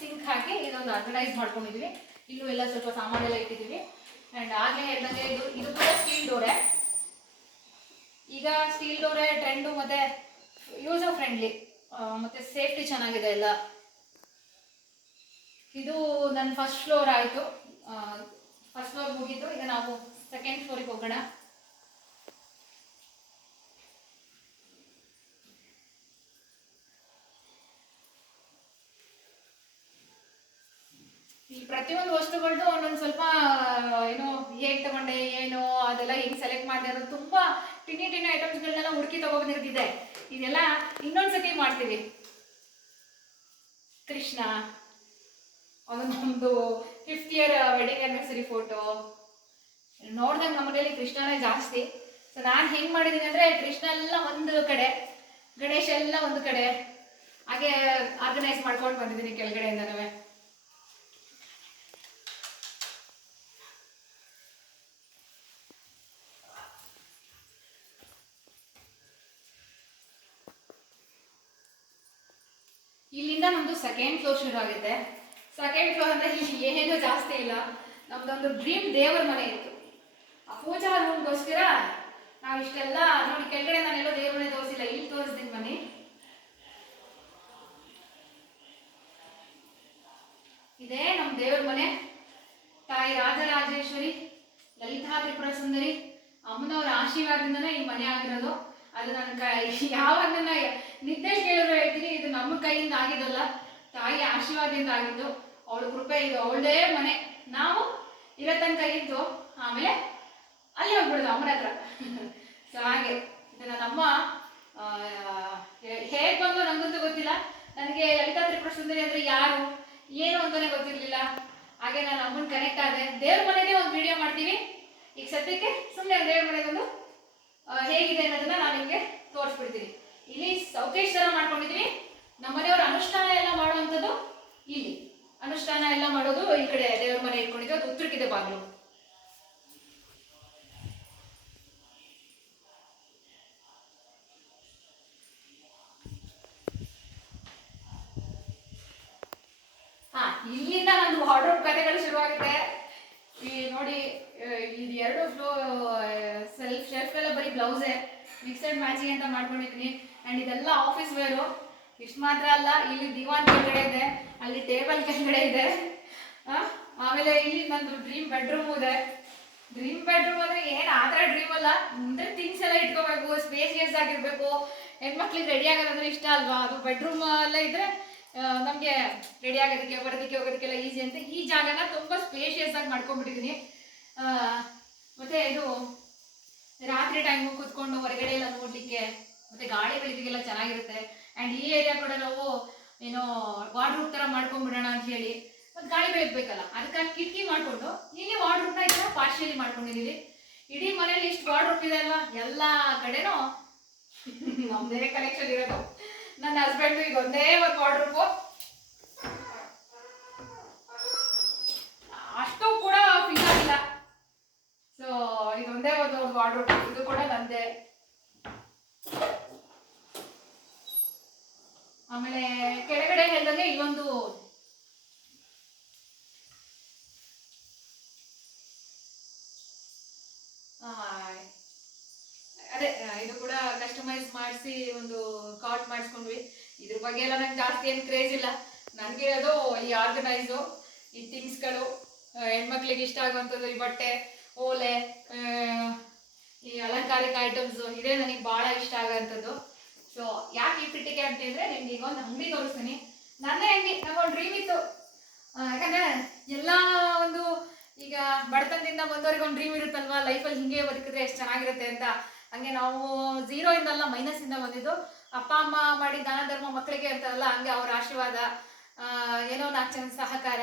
ಸಿಂಕ್ ಹಾಕಿ ಇದೊಂದು ಆರ್ಗನೈಸ್ ಮಾಡ್ಕೊಂಡಿದೀವಿ. ಇಲ್ಲೂ ಎಲ್ಲ ಸ್ವಲ್ಪ ಸಾಮಾನೆಲ್ಲ ಇಟ್ಟಿದ್ದೀವಿ ಆ್ಯಂಡ್ ಆಗಲೇ ಹೇಳ್ದಂಗೆ ಇದು ಇದು ಕೂಡ ಸ್ಟೀಲ್ ಡೋರೆ ಈಗ ಸ್ಟೀಲ್ ಡೋರೆ ಟ್ರೆಂಡು ಮತ್ತೆ ಯೂಸರ್ ಫ್ರೆಂಡ್ಲಿ ಮತ್ತೆ ಸೇಫ್ಟಿ ಚೆನ್ನಾಗಿದೆ ಎಲ್ಲ. ಇದು ನನ್ನ ಫಸ್ಟ್ ಫ್ಲೋರ್ ಆಯಿತು. ಫಸ್ಟ್ ಫ್ಲೋರ್ ಮುಗೀತು. ಈಗ ನಾವು ಸೆಕೆಂಡ್ ಫ್ಲೋರಿಗೆ ಹೋಗೋಣ. ಈ ಪ್ರತಿಯೊಂದು ವಸ್ತುಗಳದ್ದು ಒಂದೊಂದು ಸ್ವಲ್ಪ ಏನೋ ಹೇಗೆ ತಗೊಂಡೆ, ಏನು ಅದೆಲ್ಲ ಹೆಂಗ್ ಸೆಲೆಕ್ಟ್ ಮಾಡಿದೆ ಅನ್ನೋದು ತುಂಬಾ ಟಿನಿ ಟಿನಿ ಐಟಮ್ಸ್ಗಳನ್ನೆಲ್ಲ ಹುಡುಕಿ ತಗೊಬಂದಿರ್ತಿದ್ದೆ ಇದೆಲ್ಲ ಇನ್ನೊಂದ್ಸತಿ ಮಾಡ್ತೀವಿ. ಕೃಷ್ಣ ಅದು ನಮ್ಮದು fifth year wedding anniversary photo ನೋಡ್ದಂಗೆ ನಮ್ಮನೇಲಿ ಕೃಷ್ಣನೇ ಜಾಸ್ತಿ. ಸೊ ನಾನು ಹೆಂಗೆ ಮಾಡಿದ್ದೀನಿ ಅಂದರೆ ಕೃಷ್ಣ ಎಲ್ಲ ಒಂದು ಕಡೆ, ಗಣೇಶ ಎಲ್ಲ ಒಂದು ಕಡೆ. ಹಾಗೆ ಆರ್ಗನೈಸ್ ಮಾಡ್ಕೊಂಡು ಬಂದಿದ್ದೀನಿ ಕೆಳಗಡೆಯಿಂದನೂ. ನಮ್ದು ಸೆಕೆಂಡ್ ಫ್ಲೋರ್ ಶುರು ಆಗುತ್ತೆ. ಸೆಕೆಂಡ್ ಫ್ಲೋರ್ ಅಂದ್ರೆ *laughs* ಏನೇನು ಜಾಸ್ತಿ ಇಲ್ಲ. ನಮ್ದೊಂದು ಡ್ರೀಮ್ ದೇವರ ಮನೆ ಇತ್ತು. ಆ ಪೂಜಾ ರೂಮ್ಗೋಸ್ಕರ ನಾವು ಇಷ್ಟೆಲ್ಲ ನೋಡಿ ಕೆಳಗಡೆ ನಾನೆಲ್ಲೋ ದೇವ್ರ ಮನೆ ತೋರಿಸಿಲ್ಲ, ಇಲ್ಲಿ ತೋರಿಸ್ತೀನಿ ಬನ್ನಿ. ಇದೇ ನಮ್ಮ ದೇವರ ಮನೆ. ತಾಯಿ ರಾಜರಾಜೇಶ್ವರಿ, ಲಲಿತಾ ತ್ರಿಪುರ ಸುಂದರಿ, ಅಮ್ಮನವರ ಆಶೀರ್ವಾದದಿಂದನೇ ಈ ಮನೆ ಆಗಿರೋದು. ಅದು ನನ್ನ ಕೈ. ನನ್ನ ನಿದ್ದೆ ಕೇಳಿದ್ರು ಹೇಳ್ತೀನಿ, ಇದು ನಮ್ಮ ಕೈಯಿಂದ ಆಗಿದ್ದಲ್ಲ. ತಾಯಿ ಆಶೀರ್ವಾದದಿಂದ ಆಗಿದ್ದು, ಅವಳ ಕೃಪೆ ಇದು ಅವಳದೇ ಮನೆ. ನಾವು ಇರೋ ತನಕ ಇದ್ದು, ಆಮೇಲೆ ಅಲ್ಲಿ ಹೋಗ್ಬಿಡೋದು ಅಮ್ಮನ ಹತ್ರ. ಸೊ ಹಾಗೆ. ನನ್ನ ಅಮ್ಮ ಹೇಗೆ ಬಂದು ನಂಗಂತೂ ಗೊತ್ತಿಲ್ಲ. ನನಗೆ ಲಲಿತಾ ತ್ರಿಪುರ ಸುಂದರಿ ಅಂದ್ರೆ ಯಾರು? ಏನು ಅಂತಾನೆ ಗೊತ್ತಿರಲಿಲ್ಲ. ಹಾಗೆ ನಾನು ಅಮ್ಮನ ಕನೆಕ್ಟ್ ಆದೆ. ದೇವ್ರ ಮನೆಗೆ ಒಂದು ವಿಡಿಯೋ ಮಾಡ್ತೀವಿ. ಈಗ ಸದ್ಯಕ್ಕೆ ಸುಮ್ಮನೆ ದೇವ್ರ ಮನೆಗೊಂದು ಹೇಗಿದೆ ಅನ್ನೋದನ್ನ ನಾನು ನಿಮಗೆ ತೋರಿಸ್ಬಿಡ್ತೀನಿ. ಇಲ್ಲಿ ಸೌಕೇಶ್ ಮಾಡ್ಕೊಂಡಿದ್ದೀನಿ ಮಾಡ್ಕೊಂಡಿದೀವಿ. ನಮ್ಮ ಮನೆಯವರು ಅನುಷ್ಠಾನ ಎಲ್ಲ ಮಾಡುವಂಥದ್ದು ಇಲ್ಲಿ. ಅನುಷ್ಠಾನ ಎಲ್ಲ ಮಾಡೋದು ಈ ಕಡೆ ದೇವ್ರ ಮನೆ ಇಟ್ಕೊಂಡಿದ್ವಿ ಅದು ಉತ್ತರಕ್ಕಿದೆ ಬಾಗಿಲು ಹಾ ಇಲ್ಲಿಂದ ನಂದು ವಾರ್ಡ್ರೋಬ್ ಕಥೆಗಳು ಶುರುವಾಗುತ್ತೆ ಈ ನೋಡಿ ಆ, ಇದು ಎರಡು ಫ್ಲೋ ಸೆಲ್ಫ್ ಶೆಲ್ಫ್ ಎಲ್ಲ ಬರೀ ಬ್ಲೌಸೇ ಮಿಕ್ಸೆಡ್ ಮ್ಯಾಚಿಂಗ್ ಅಂತ ಮಾಡ್ಕೊಂಡಿದ್ದೀನಿ ಆ್ಯಂಡ್ ಇದೆಲ್ಲ ಆಫೀಸ್ ವೇರು ಇಷ್ಟು ಮಾತ್ರ ಅಲ್ಲ, ಇಲ್ಲಿ ದಿವಾನ್ ಕೆಳಗಡೆ ಇದೆ, ಅಲ್ಲಿ ಟೇಬಲ್ ಕೆಳಗಡೆ ಇದೆ. ಆಮೇಲೆ ಇಲ್ಲಿ ನಂದು ಡ್ರೀಮ್ ಬೆಡ್ರೂಮ್ ಇದೆ. ಡ್ರೀಮ್ ಬೆಡ್ರೂಮ್ ಅಂದ್ರೆ ಏನು ಆತರ ಡ್ರೀಮ್ ಅಲ್ಲ. ಅಂದ್ರೆ ಥಿಂಗ್ಸ್ ಎಲ್ಲ ಇಟ್ಕೋಬೇಕು ಸ್ಪೇಸಿಯಸ್ ಆಗಿರ್ಬೇಕು. ಹೆಣ್ಮಕ್ಳಿಗೆ ರೆಡಿ ಆಗೋದಂದ್ರೆ ಇಷ್ಟ ಅಲ್ವಾ? ಅದು ಬೆಡ್ರೂಮ್ ಎಲ್ಲ ಇದ್ರೆ ನಮಗೆ ರೆಡಿ ಆಗೋದಕ್ಕೆ, ಬರೋದಕ್ಕೆ, ಹೋಗೋದಕ್ಕೆಲ್ಲ ಈಸಿ ಅಂತ ಈ ಜಾಗನ ತುಂಬಾ ಸ್ಪೇಷಿಯಸ್ ಆಗಿ ಮಾಡ್ಕೊಂಡ್ಬಿಟ್ಟಿದ್ದೀನಿ ಮತ್ತೆ ಇದು ರಾತ್ರಿ ಟೈಮು ಕೂತ್ಕೊಂಡು ಹೊರಗಡೆ ಎಲ್ಲ ನೋಡ್ಲಿಕ್ಕೆ ಮತ್ತೆ ಗಾಳಿ ಬೆಳಕಿಗೆಲ್ಲ ಚೆನ್ನಾಗಿರುತ್ತೆ. ಆ್ಯಂಡ್ ಈ ಏರಿಯಾ ಕೂಡ ನಾವು ಏನೋ ವಾರ್ಡ್ರೂಮ್ ಥರ ಮಾಡ್ಕೊಂಡ್ಬಿಡೋಣ ಅಂತ ಹೇಳಿ ಮತ್ತೆ ಗಾಳಿ ಬೆಳಗ್ಬೇಕಲ್ಲ. ಅದಕ್ಕಾಗಿ ಕಿಟಕಿ ಮಾಡಿಕೊಂಡು ಇಲ್ಲಿ ವಾರ್ಡ್ರೂಮ್ನ ಥರ ಪಾರ್ಶಿಯಲಿ ಮಾಡ್ಕೊಂಡಿದ್ದೀವಿ ಇಡೀ ಮನೇಲಿ ಇಷ್ಟು ವಾರ್ಡ್ರೂಮ್ ಇದೆ ಅಲ್ವಾ? ಎಲ್ಲ ಕಡೆನೂ ನಮ್ಮದೇ ಕಲೆಕ್ಷನ್ ಇರೋದು. ನನ್ನ ಹಸ್ಬೆಂಡು ಈಗ ಒಂದೇ ಒಂದು ವಾರ್ಡ್ರೂಪು ಅಷ್ಟು ಕೂಡ ಫಿಲ್ ಆಗಿಲ್ಲ. ಸೊ ಇದೊಂದೇ ಒಂದು ವಾರ್ಡ್ರೂಪ್ ಇದು ಕೂಡ ನಂದೇ. ಆಮೇಲೆ ಕೆಳಗಡೆ ಹೇಳ್ದಂಗೆ ಇಲ್ಲೊಂದು ಅದೇ ಇದು ಕೂಡ ಕಸ್ಟಮೈಸ್ ಮಾಡಿಸಿ ಒಂದು ಕಾಟ್ ಮಾಡಿಸ್ಕೊಂಡ್ವಿ. ಇದ್ರ ಬಗ್ಗೆ ಎಲ್ಲ ನಂಗೆ ಜಾಸ್ತಿ ಏನು ಕ್ರೇಜ್ ಇಲ್ಲ. ನನಗೆ ಅದು ಈ ಆರ್ಗನೈಸು ಈ ಥಿಂಗ್ಸ್ಗಳು ಹೆಣ್ಮಕ್ಳಿಗೆ ಇಷ್ಟ ಆಗುವಂಥದ್ದು, ಈ ಬಟ್ಟೆ, ಓಲೆ ಈ ಅಲಂಕಾರಿಕ ಐಟಮ್ಸು ಇದೇ ನನಗೆ ಭಾಳ ಇಷ್ಟ ಆಗೋಂಥದ್ದು ಸೊ ಯಾಕೆ ಈ ಪಿಟಿಕೆ ಅಂತ ಹೇಳಿದ್ರೆ ನಿಮ್ಗೆ ಈಗ ಒಂದು ಅಂಗಡಿ ತೋರಿಸ್ತೀನಿ. ನನ್ನ ಅಂಗಡಿ ನಂಗೊಂದು ಡ್ರೀಮ್ ಇತ್ತು. ಯಾಕಂದ್ರೆ ಎಲ್ಲ ಒಂದು ಈಗ ಬಡತನದಿಂದ ಬಂದವರಿಗೆ ಒಂದು ಡ್ರೀಮ್ ಇರುತ್ತಲ್ವಾ? ಲೈಫಲ್ಲಿ ಹಿಂಗೆ ಬದುಕಿದ್ರೆ ಎಷ್ಟು ಚೆನ್ನಾಗಿರುತ್ತೆ ಅಂತ. ಹಂಗೆ ನಾವು ಝೀರೋ ಇಂದಲ್ಲ ಮೈನಸ್ ಇಂದ ಬಂದಿದ್ದು. ಅಪ್ಪ, ಅಮ್ಮ ಮಾಡಿ ದಾನ, ಧರ್ಮ ಮಕ್ಕಳಿಗೆ ಅಂತಾರಲ್ಲ, ಹಂಗೆ ಅವ್ರ ಆಶೀರ್ವಾದ ಏನೋ ನಾಲ್ಕು ಜನ ಸಹಕಾರ,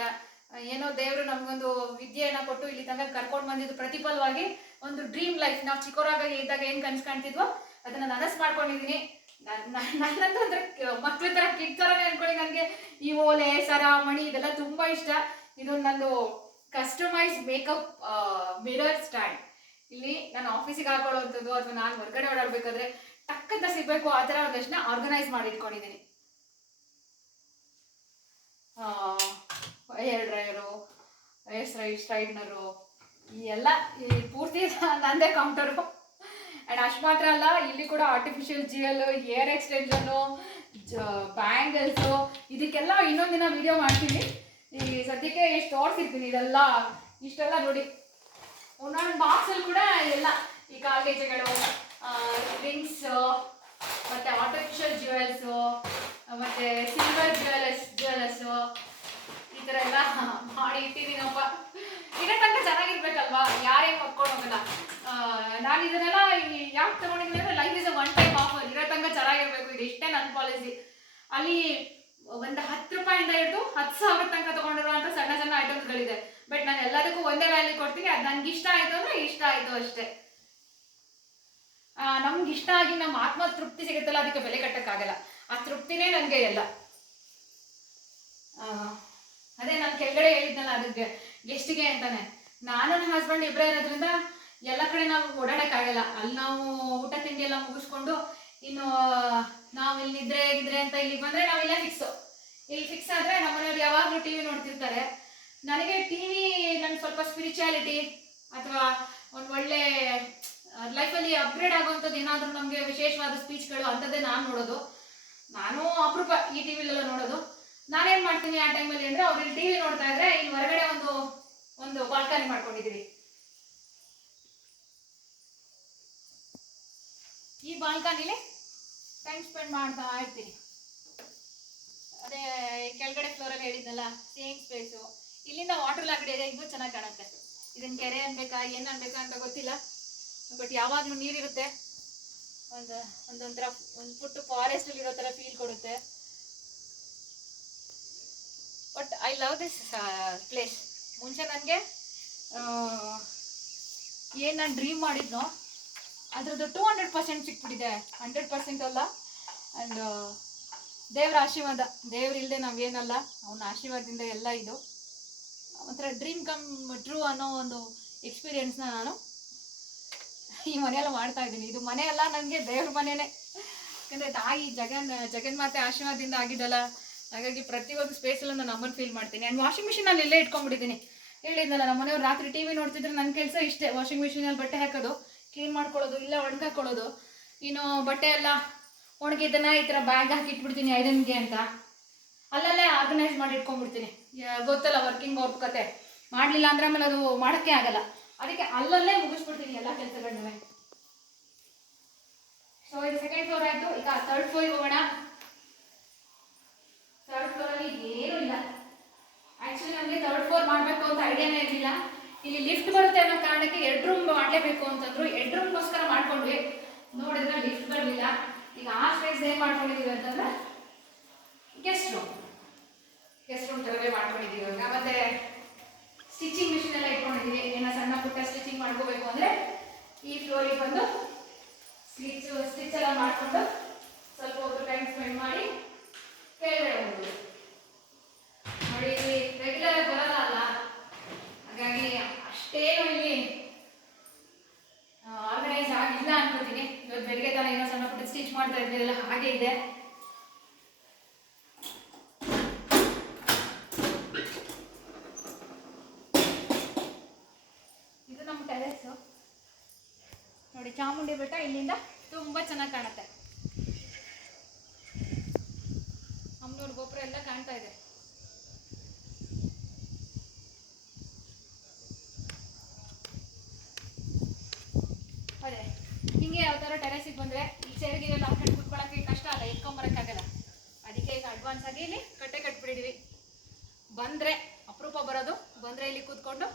ಏನೋ ದೇವರು ನಮಗೊಂದು ವಿದ್ಯೆಯನ್ನು ಕೊಟ್ಟು ಇಲ್ಲಿ ತನಕ ಕರ್ಕೊಂಡು ಬಂದಿದ್ದು ಪ್ರತಿಫಲವಾಗಿ ಒಂದು ಡ್ರೀಮ್ ಲೈಫ್ ನಾವು ಚಿಕ್ಕವರಾಗ ಇದ್ದಾಗ ಏನು ಕನಸು ಕಾಣ್ತಿದ್ವೋ? ಅದನ್ನ ನನಸು ಮಾಡ್ಕೊಂಡಿದ್ದೀನಿ ನನ್ನಂತೂ ಅಂದ್ರೆ ಮಕ್ಳ ತರ ಕಿಡ್ ಥರನೇ ಅನ್ಕೊಳ್ಳಿ. ನನಗೆ ಈ ಓಲೆ ಸರ ಮಣಿ ಇದೆಲ್ಲ ತುಂಬಾ ಇಷ್ಟ. ಇದು ನಂದು ಕಸ್ಟಮೈಸ್ ಮೇಕಪ್ ಮಿರರ್ ಸ್ಟ್ಯಾಂಡ್ ಇಲ್ಲಿ ನಾನು ಆಫೀಸಿಗೆ ಹಾಕೊಳ್ಳುವಂಥದ್ದು ಅಥವಾ ನಾನು ಹೊರಗಡೆ ಓಡಾಡಬೇಕಾದ್ರೆ ಟಕ್ಕಂತ ಸಿಗಬೇಕು. ಆ ಥರ ಒಂದಷ್ಟನ್ನ ಆರ್ಗನೈಸ್ ಮಾಡಿ ಇಟ್ಕೊಂಡಿದ್ದೀನಿ. ಹೇರ್ ಡ್ರೈಯರು ಹೇರ್ ಸ್ಟ್ರೈ ಸ್ಟ್ರೈಟ್ನರು, ಈ ಎಲ್ಲ ಪೂರ್ತಿ ನಂದೇ ಕೌಂಟರು ಆ್ಯಂಡ್ ಅಷ್ಟು ಮಾತ್ರ ಅಲ್ಲ, ಇಲ್ಲಿ ಕೂಡ artificial jewel hair extension bangles ಇದಕ್ಕೆಲ್ಲ ಇನ್ನೊಂದಿನ ವಿಡಿಯೋ ಮಾಡ್ತೀನಿ. ಈ ಸದ್ಯಕ್ಕೆ ಎಷ್ಟು ತೋರಿಸಿರ್ತೀನಿ ಇದೆಲ್ಲ, ಇಷ್ಟೆಲ್ಲ ನೋಡಿ. ಒಂದೊಂದು ಬಾಕ್ಸಲ್ಲಿ ಕೂಡ ಎಲ್ಲ ಈ ಕಾಲ್ಗೆಜ್ಜೆಗಳು ರಿಂಗ್ಸ್ ಮತ್ತೆ ಆರ್ಟಿಫಿಷಿಯಲ್ ಜ್ಯುವೆಲ್ಸು ಮತ್ತೆ ಸಿಲ್ವರ್ ಜ್ಯುವೆಲ್ಸ್ ಜ್ಯುವೆಲ್ಸು ಈ ಥರ ಎಲ್ಲ ಮಾಡಿ ಇಟ್ಟಿದ್ದೀನಪ್ಪ. ಇರೋ ತನಕ ಚೆನ್ನಾಗಿರ್ಬೇಕಲ್ವಾ? ಯಾರೇ ಹೊತ್ಕೊಂಡು ಹೋಗಲ್ಲ. ನಾನು ಇದನ್ನೆಲ್ಲ ಯಾಕೆ ತಗೊಂಡಿದ್ದೀನಿ ಅಂದರೆ life is a one time offer ಇರೋ ತನಕ ಚೆನ್ನಾಗಿರ್ಬೇಕು. ಇದು ನನ್ನ ಪಾಲಿಸಿ ಅಲ್ಲಿ ಒಂದು ಹತ್ತು ರೂಪಾಯಿಂದ ಹಿಡಿದು ಹತ್ತು ಸಾವಿರ ತನಕ ತಗೊಂಡಿರುವಂಥ ಸಣ್ಣ ಸಣ್ಣ ಐಟಮ್ಸ್ಗಳಿದೆ ಬಟ್ ನಾನು ಎಲ್ಲದಕ್ಕೂ ಒಂದೇ ವ್ಯಾಲ್ಯೂ ಕೊಡ್ತೀನಿ. ಅದು ನನಗೆ ಇಷ್ಟ ಆಯಿತು ಅಂದರೆ ಇಷ್ಟ ಆಯಿತು ಅಷ್ಟೇ. ನಮ್ಗೆ ಇಷ್ಟ ಆಗಿ ನಮ್ಮ ಆತ್ಮ ತೃಪ್ತಿ ಸಿಗುತ್ತಲ್ಲ, ಅದಕ್ಕೆ ಬೆಲೆ ಕಟ್ಟಕ್ಕಾಗಲ್ಲ. ಆ ತೃಪ್ತಿನೇ ನನಗೆ ಎಲ್ಲ ಅದೇ ನಾನು ಕೆಳಗಡೆ ಹೇಳಿದ್ನಲ್ಲ ಅದಕ್ಕೆ ಗೆಸ್ಟಿಗೆ ಅಂತಾನೆ. ನಾನು ನನ್ನ ಹಸ್ಬೆಂಡ್ ಇಬ್ಬರೇ ಇರೋದ್ರಿಂದ ಎಲ್ಲ ಕಡೆ ನಾವು ಓಡಾಡೋಕ್ಕಾಗಲ್ಲ. ಅಲ್ಲಿ ನಾವು ಊಟ ತಿಂಡಿ ಎಲ್ಲ ಮುಗಿಸ್ಕೊಂಡು ಇನ್ನು, ನಾವು ಇಲ್ಲಿ ನಿದ್ರೆ ಹೇಗಿದ್ರೆ ಅಂತ ಇಲ್ಲಿಗೆ ಬಂದರೆ ನಾವೆಲ್ಲ ಫಿಕ್ಸು ಇಲ್ಲಿ ಫಿಕ್ಸ್ ಆದರೆ ನಮ್ಮನೆಯವ್ರು ಯಾವಾಗಲೂ ಟಿ ವಿ ನೋಡ್ತಿರ್ತಾರೆ. ನನಗೆ ಟಿ ವಿ ನನ್ನ ಸ್ವಲ್ಪ ಸ್ಪಿರಿಚುಯಾಲಿಟಿ ಅಥವಾ ಒಂದು ಒಳ್ಳೆ ಲೈಫಲ್ಲಿ ಅಪ್ಗ್ರೇಡ್ ಆಗುವಂಥದ್ದು ಏನಾದರೂ ನಮಗೆ ವಿಶೇಷವಾದ ಸ್ಪೀಚ್ಗಳು ಅಂಥದ್ದೇ ನಾನು ನೋಡೋದು. ನಾನು ಅಪರೂಪ ಈ ಟಿ ವಿಲೆಲ್ಲ ನೋಡೋದು. ನಾನೇನು ಮಾಡ್ತೀನಿ ಆ ಟೈಮಲ್ಲಿ ಅಂದ್ರೆ ಅವ್ರು ಇಲ್ಲಿ ಟಿ ವಿ ನೋಡ್ತಾ ಇದ್ರೆ ಇಲ್ಲಿ ಹೊರಗಡೆ ಒಂದು ಒಂದು ಬಾಲ್ಕನಿ ಮಾಡ್ಕೊಂಡಿದೀವಿ. ಈ ಬಾಲ್ಕನಿಲಿ ಟೈಮ್ ಸ್ಪೆಂಡ್ ಮಾಡ್ತಾ ಇರ್ತೀನಿ. ಅದೇ ಕೆಳಗಡೆ ಫ್ಲೋರಲ್ಲಿ ಹೇಳಿದ್ನಲ್ಲ ಸೇಮ್ ಸ್ಪೇಸು ಇಲ್ಲಿಂದ ವಾಟರ್ ಲಾಗಡೆ ಇದೆ, ಇನ್ನೂ ಚೆನ್ನಾಗಿ ಕಾಣುತ್ತೆ. ಇದನ್ನ ಕೆರೆ ಅನ್ಬೇಕಾ, ಏನು ಅನ್ಬೇಕಾ ಅಂತ ಗೊತ್ತಿಲ್ಲ. ಬಟ್ ಯಾವಾಗಲೂ ನೀರಿರುತ್ತೆ. ಒಂದು, ಒಂದೊಂಥರ, ಒಂದು ಪುಟ್ಟು ಫಾರೆಸ್ಟಲ್ಲಿ ಇರೋ ಥರ ಫೀಲ್ ಕೊಡುತ್ತೆ. But I love this place ಮುಂಚೆ ನನಗೆ ಏನು ನಾನು ಡ್ರೀಮ್ ಮಾಡಿದ್ನೋ, ಅದರದ್ದು ಟೂ ಹಂಡ್ರೆಡ್ ಪರ್ಸೆಂಟ್ ಸಿಕ್ಬಿಟ್ಟಿದೆ. ಹಂಡ್ರೆಡ್ ಪರ್ಸೆಂಟ್ ಅಲ್ಲ. ಆ್ಯಂಡ್ ದೇವ್ರ ಆಶೀರ್ವಾದ. ದೇವ್ರಿಲ್ಲದೆ ನಾವೇನಲ್ಲ. ಅವನ ಆಶೀರ್ವಾದದಿಂದ ಎಲ್ಲ ಇದು. ಒಂಥರ ಡ್ರೀಮ್ ಕಮ್ ಟ್ರೂ ಅನ್ನೋ ಒಂದು ಎಕ್ಸ್ಪೀರಿಯೆನ್ಸ್ನ ನಾನು ಈ ಮನೆಯೆಲ್ಲ ಮಾಡ್ತಾ ಇದ್ದೀನಿ. ಇದು ಮನೆಯಲ್ಲ ನನಗೆ ದೇವ್ರ ಮನೆಯೇ ಯಾಕಂದರೆ ತಾಯಿ ಜಗನ್, ಜಗನ್ಮಾತೆ ಆಶೀರ್ವಾದದಿಂದ ಆಗಿದ್ದಲ್ಲ. ಹಾಗಾಗಿ ಪ್ರತಿಯೊಂದು ಸ್ಪೇಸಲ್ಲೂ ನಾನು ಅಮ್ಮನ ಫೀಲ್ ಮಾಡ್ತೀನಿ. ಆ್ಯಂಡ್ ವಾಷಿಂಗ್ ಮಿಷಿನ್ ಅಲ್ಲಿ ಇಲ್ಲೇ ಇಟ್ಕೊಂಡ್ಬಿಟ್ಟಿದ್ದೀನಿ ಹೇಳಿದ್ನಲ್ಲ ನಮ್ಮ ಮನೆಯವ್ರು ರಾತ್ರಿ ಟಿ ವಿ ನೋಡ್ತಿದ್ರೆ ನನ್ನ ಕೆಲಸ ಇಷ್ಟೇ. ವಾಷಿಂಗ್ ಮಿಷಿನಲ್ಲಿ ಬಟ್ಟೆ ಹಾಕೋದು ಕ್ಲೀನ್ ಮಾಡ್ಕೊಳ್ಳೋದು, ಇಲ್ಲ ಒಣಗಾಕೊಳ್ಳೋದು ಇನ್ನು ಬಟ್ಟೆ ಎಲ್ಲ ಒಣಗಿದ್ದನ್ನ ಈ ಥರ ಬ್ಯಾಗ್ ಹಾಕಿ ಇಟ್ಬಿಡ್ತೀನಿ ಐರನ್ಗೆ ಅಂತ. ಅಲ್ಲಲ್ಲೇ ಆರ್ಗನೈಸ್ ಮಾಡಿ ಇಟ್ಕೊಂಡ್ಬಿಡ್ತೀನಿ. ಗೊತ್ತಲ್ಲ ವರ್ಕಿಂಗ್ ಅವ್ರ ಕತೆ. ಮಾಡಲಿಲ್ಲ ಅಂದ್ರೆ ಆಮೇಲೆ ಅದು ಮಾಡೋಕ್ಕೆ ಆಗಲ್ಲ. ಅದಕ್ಕೆ ಅಲ್ಲಲ್ಲೇ ಮುಗಿಸ್ಬಿಡ್ತೀನಿ ಎಲ್ಲ ಕೆಲಸಗಳನ್ನ. ಸೊ ಇದು ಸೆಕೆಂಡ್ ಫ್ಲೋರ್ ಆಯಿತು. ಈಗ ತರ್ಡ್ ಫ್ಲೋರ್ ಹೋಗೋಣ. ಥರ್ಡ್ ಫ್ಲೋರಲ್ಲಿ ಏನೂ ಇಲ್ಲ. ಆ್ಯಕ್ಚುಲಿ ನಮಗೆ ಥರ್ಡ್ ಫ್ಲೋರ್ ಮಾಡಬೇಕು ಅಂತ ಐಡಿಯಾನೇ ಇರಲಿಲ್ಲ. ಇಲ್ಲಿ ಲಿಫ್ಟ್ ಬರುತ್ತೆ ಅನ್ನೋ ಕಾರಣಕ್ಕೆ ಎರಡು ರೂಮ್ ಮಾಡಲೇಬೇಕು ಅಂತಂದ್ರು ಎರಡು ರೂಮ್ಗೋಸ್ಕರ ಮಾಡ್ಕೊಂಡ್ವಿ. ನೋಡಿದ್ರೆ ಲಿಫ್ಟ್ ಬರಲಿಲ್ಲ. ಈಗ ಆ ಸ್ಪೇಸ್ ಏನು ಮಾಡ್ಕೊಂಡಿದ್ದೀವಿ ಅಂತಂದ್ರೆ ಗೆಸ್ಟ್ ರೂಮ್ ಗೆಸ್ಟ್ ರೂಮ್ ಥರವೇ ಮಾಡ್ಕೊಂಡಿದ್ದೀವಿ ಇವಾಗ. ಮತ್ತೆ ಸ್ಟಿಚಿಂಗ್ ಮಿಷಿನ್ ಎಲ್ಲ ಇಟ್ಕೊಂಡಿದ್ದೀವಿ ಏನೋ ಸಣ್ಣ ಪುಟ್ಟ ಸ್ಟಿಚಿಂಗ್ ಮಾಡ್ಕೋಬೇಕು ಅಂದರೆ ಈ ಫ್ಲೋರಿಗೆ ಬಂದು ಸ್ಟಿಚ್ ಸ್ಟಿಚ್ ಎಲ್ಲ ಮಾಡಿಕೊಂಡು ಸ್ವಲ್ಪ ಹೊತ್ತು ಟೈಮ್ ಸ್ಪೆಂಡ್ ಮಾಡಿ ಕೆಳಗಡೆ ನೋಡಿ, ಇಲ್ಲಿ ರೆಗ್ಯುಲರ್ ಬರಲ್ಲ ಅಲ್ಲ? ಹಾಗಾಗಿ ಅಷ್ಟೇನು ಇಲ್ಲಿ ಆರ್ಗನೈಸ್ ಆಗಿಲ್ಲ ಅನ್ಕೋತೀನಿ. ಇವತ್ತು ಬೆಳಿಗ್ಗೆ ತಾನೇ ಏನೋ ಸಣ್ಣ ಪುಟ್ಟ ಸ್ಟಿಚ್ ಮಾಡ್ತಾ ಇದ್ದಿರಲ್ಲ ಹಾಗೆ ಇದೆ. ಇದು ನಮ್ಮ ಟೆರೆಸ್ ನೋಡಿ, ಚಾಮುಂಡಿ ಬೆಟ್ಟ ಇಲ್ಲಿಂದ ತುಂಬ ಚೆನ್ನಾಗಿ ಕಾಣುತ್ತೆ ಅಮ್ಮನೂರು ಗೋಪುರ ಎಲ್ಲ ಕಾಣ್ತಾ ಇದೆ ಅದೇ ಹಿಂಗೆ ಯಾವ ಥರ ಟೆರೆಸಿಗೆ ಬಂದರೆ ಈ ಎಲ್ಲ ಕಟ್ಟಿ ಕುತ್ಕೊಳ್ಳೋಕೆ ಕಷ್ಟ ಅಲ್ಲ ಆಗಲ್ಲ. ಅದಕ್ಕೆ ಈಗ ಅಡ್ವಾನ್ಸ್ ಆಗಿ ಇಲ್ಲಿ ಕಟ್ಟೆ ಕಟ್ಬಿಟ್ಟಿದ್ವಿ. ಬಂದರೆ ಅಪರೂಪ ಬರೋದು, ಬಂದರೆ ಇಲ್ಲಿ ಕೂತ್ಕೊಂಡು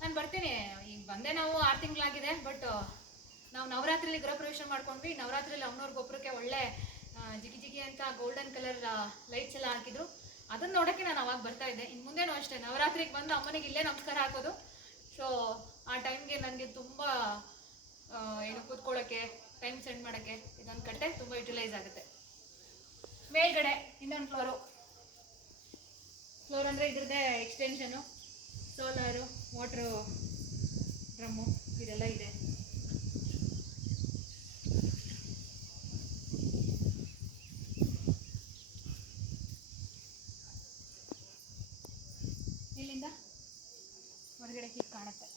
ನಾನು ಬರ್ತೀನಿ. ಈಗ ಬಂದೆ ನಾವು ಆರು ತಿಂಗಳಾಗಿದೆ ಬಟ್ ನಾವು ನವರಾತ್ರಿಲಿ ಗೃಹಪ್ರವೇಶ ಮಾಡ್ಕೊಂಡ್ವಿ. ನವರಾತ್ರಿಲಿ ಅವನವ್ರ ಗೊಬ್ಬರಕ್ಕೆ ಒಳ್ಳೆ ಜಿಗಿ ಜಿಗಿ ಅಂತ ಗೋಲ್ಡನ್ ಕಲರ್ ಲೈಟ್ಸ್ ಎಲ್ಲ ಹಾಕಿದ್ರು. ಅದನ್ನ ನೋಡೋಕ್ಕೆ ನಾನು ಅವಾಗ ಬರ್ತಾ ಇದ್ದೆ. ಇನ್ನು ಮುಂದೆನೂ ಅಷ್ಟೇ. ನವರಾತ್ರಿಗೆ ಬಂದು ಅಮ್ಮನಿಗೆ ಇಲ್ಲೇ ನಮಸ್ಕಾರ ಹಾಕೋದು. ಸೊ ಆ ಟೈಮ್ಗೆ ನನಗೆ ತುಂಬ ಏನು ಕೂತ್ಕೊಳ್ಳೋಕ್ಕೆ ಟೈಮ್ ಸ್ಪೆಂಡ್ ಮಾಡೋಕ್ಕೆ ಇದೊಂದು ಕಟ್ಟೆ ತುಂಬ ಯುಟಿಲೈಸ್ ಆಗುತ್ತೆ. ಮೇಲ್ಗಡೆ ಇನ್ನೊಂದು ಫ್ಲೋರು ಫ್ಲೋರ್ ಅಂದರೆ ಇದ್ರದ್ದೇ ಎಕ್ಸ್ಟೆನ್ಷನು ಸೋಲಾರು ಮೋಟ್ರು ಡ್ರಮ್ಮು ಇದೆಲ್ಲ ಇದೆ ಇಲ್ಲಿಂದ ಹೊರಗಡೆ ಹೀಗೆ ಕಾಣುತ್ತೆ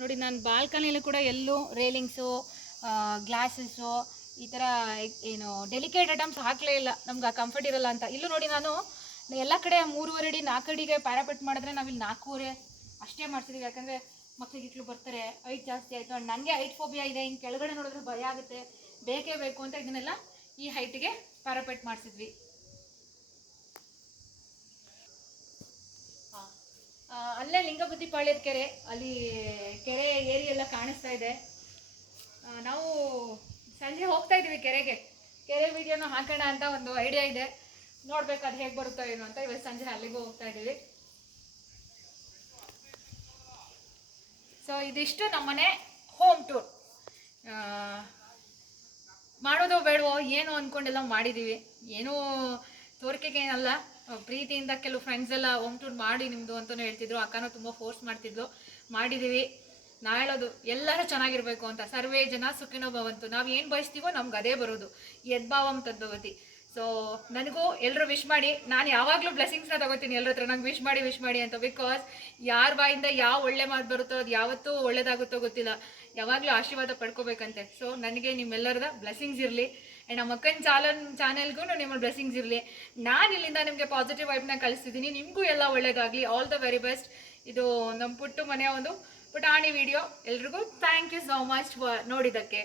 ನೋಡಿ, ನಾನು ಬಾಲ್ಕನಿಯಲ್ಲಿ ಕೂಡ ಎಲ್ಲೂ ರೇಲಿಂಗ್ಸು ಗ್ಲಾಸಸ್ಸು ಈ ಥರ ಏನು ಡೆಲಿಕೇಟ್ ಐಟಮ್ಸ್ ಹಾಕಲೇ ಇಲ್ಲ. ನಮ್ಗೆ ಆ ಕಂಫರ್ಟ್ ಇರಲ್ಲ ಅಂತ. ಇಲ್ಲೂ ನೋಡಿ ನಾನು, ಎಲ್ಲ ಕಡೆ ಮೂರುವರೆ ಅಡಿ, ನಾಲ್ಕು ಅಡಿಗೆ ಪ್ಯಾರಾಪೆಟ್ ಮಾಡಿದ್ರೆ ನಾವಿಲ್ಲಿ ನಾಲ್ಕೂವರೆ ಅಷ್ಟೇ ಮಾಡ್ತಿದ್ದೀವಿ ಯಾಕಂದರೆ ಮಕ್ಳಿಗೆ ಇಟ್ಲು ಬರ್ತಾರೆ ಐಟ್ ಜಾಸ್ತಿ ಆಯಿತು. ನನಗೆ ಐಟ್ ಫೋಬಿಯಾ ಇದೆ. ಹಿಂಗೆ ಕೆಳಗಡೆ ನೋಡಿದ್ರೆ ಭಯ ಆಗುತ್ತೆ. ಬೇಕೇ ಬೇಕು ಅಂತ ಇದನ್ನೆಲ್ಲ ಈ ಹೈಟಿಗೆ ಪ್ಯಾರಾಪೆಟ್ ಮಾಡಿಸಿದ್ವಿ. ಅಲ್ಲೇ ಲಿಂಗಪತಿ ಪಾಳ್ಯದ ಕೆರೆ ಅಲ್ಲಿ ಕೆರೆ ಏರಿ ಎಲ್ಲ ಕಾಣಿಸ್ತಾ ಇದೆ. ನಾವು ಸಂಜೆ ಹೋಗ್ತಾ ಇದೀವಿ ಕೆರೆಗೆ. ಕೆರೆ ವಿಡಿಯೋನ ಹಾಕೋಣ ಅಂತ ಒಂದು ಐಡಿಯಾ ಇದೆ. ನೋಡ್ಬೇಕು ಅದು ಹೇಗೆ ಬರುತ್ತೋ ಏನೋ ಅಂತ. ಇವತ್ತು ಸಂಜೆ ಅಲ್ಲಿಗೂ ಹೋಗ್ತಾ ಇದ್ದೀವಿ. ಸೊ ಇದಿಷ್ಟು ನಮ್ಮನೆ ಹೋಮ್ ಟೂರ್ ಮಾಡೋದೋ ಬೇಡವೋ ಏನು ಅಂದ್ಕೊಂಡೆಲ್ಲ ಮಾಡಿದ್ದೀವಿ. ಏನೂ ತೋರಿಕೆಗೆ ಏನಲ್ಲ ಆ, ಪ್ರೀತಿಯಿಂದ ಕೆಲವು ಫ್ರೆಂಡ್ಸ್ ಎಲ್ಲ ಹೋಮ್ ಟೂರ್ ಮಾಡಿ ನಿಮ್ಮದು ಅಂತಲೂ ಹೇಳ್ತಿದ್ರು. ಅಕ್ಕನೂ ತುಂಬ ಫೋರ್ಸ್ ಮಾಡ್ತಿದ್ಲು. ಮಾಡಿದ್ದೀವಿ ನಾ ಹೇಳೋದು, ಎಲ್ಲರೂ ಚೆನ್ನಾಗಿರ್ಬೇಕು ಅಂತ. ಸರ್ವೇ ಜನ ಸುಖಿನೋ ಭವಂತು. ನಾವು ಏನು ಬಯಸ್ತೀವೋ ನಮ್ಗೆ ಅದೇ ಬರೋದು. ಯದ್ಭಾವಂ ತದ್ಭವತಿ. ಸೊ ನನಗೂ ಎಲ್ಲರೂ ವಿಶ್ ಮಾಡಿ, ನಾನು ಯಾವಾಗಲೂ ಬ್ಲೆಸ್ಸಿಂಗ್ಸ್ನ ತಗೋತೀನಿ ಎಲ್ಲರ ಹತ್ರ. ನಂಗೆ ವಿಶ್ ಮಾಡಿ ವಿಶ್ ಮಾಡಿ ಅಂತ. ಬಿಕಾಸ್ ಯಾರ ಬಾಯಿಂದ ಯಾವ ಒಳ್ಳೆ ಮಾತು ಬರುತ್ತೋ ಅದು ಯಾವತ್ತೂ ಒಳ್ಳೇದಾಗುತ್ತೋ ಗೊತ್ತಿಲ್ಲ. ಯಾವಾಗಲೂ ಆಶೀರ್ವಾದ ಪಡ್ಕೋಬೇಕಂತೆ. ಸೊ ನನಗೆ ನಿಮ್ಮೆಲ್ಲರದ ಬ್ಲೆಸ್ಸಿಂಗ್ಸ್ ಇರಲಿ. ಆ್ಯಂಡ್ ನಮ್ಮ ಅಕ್ಕನ ಚಾಲನ್ ಚಾನೆಲ್ಗೂ ನಿಮ್ಮ ಬ್ಲೆಸ್ಸಿಂಗ್ಸ್ ಇರಲಿ. ನಾನು ಇಲ್ಲಿಂದ ನಿಮಗೆ ಪಾಸಿಟಿವ್ ವೈಬ್ನ ಕಳಿಸ್ತಿದ್ದೀನಿ ನಿಮಗೂ ಎಲ್ಲ ಒಳ್ಳೇದಾಗಲಿ. ಆಲ್ ದ ವೆರಿ ಬೆಸ್ಟ್ ಇದು ನಮ್ಮ ಪುಟ್ಟು ಮನೆಯ ಒಂದು ಪುಟಾಣಿ ವಿಡಿಯೋ ಎಲ್ರಿಗೂ ಥ್ಯಾಂಕ್ ಯು ಸೋ ಮಚ್ ನೋಡಿದ್ದಕ್ಕೆ.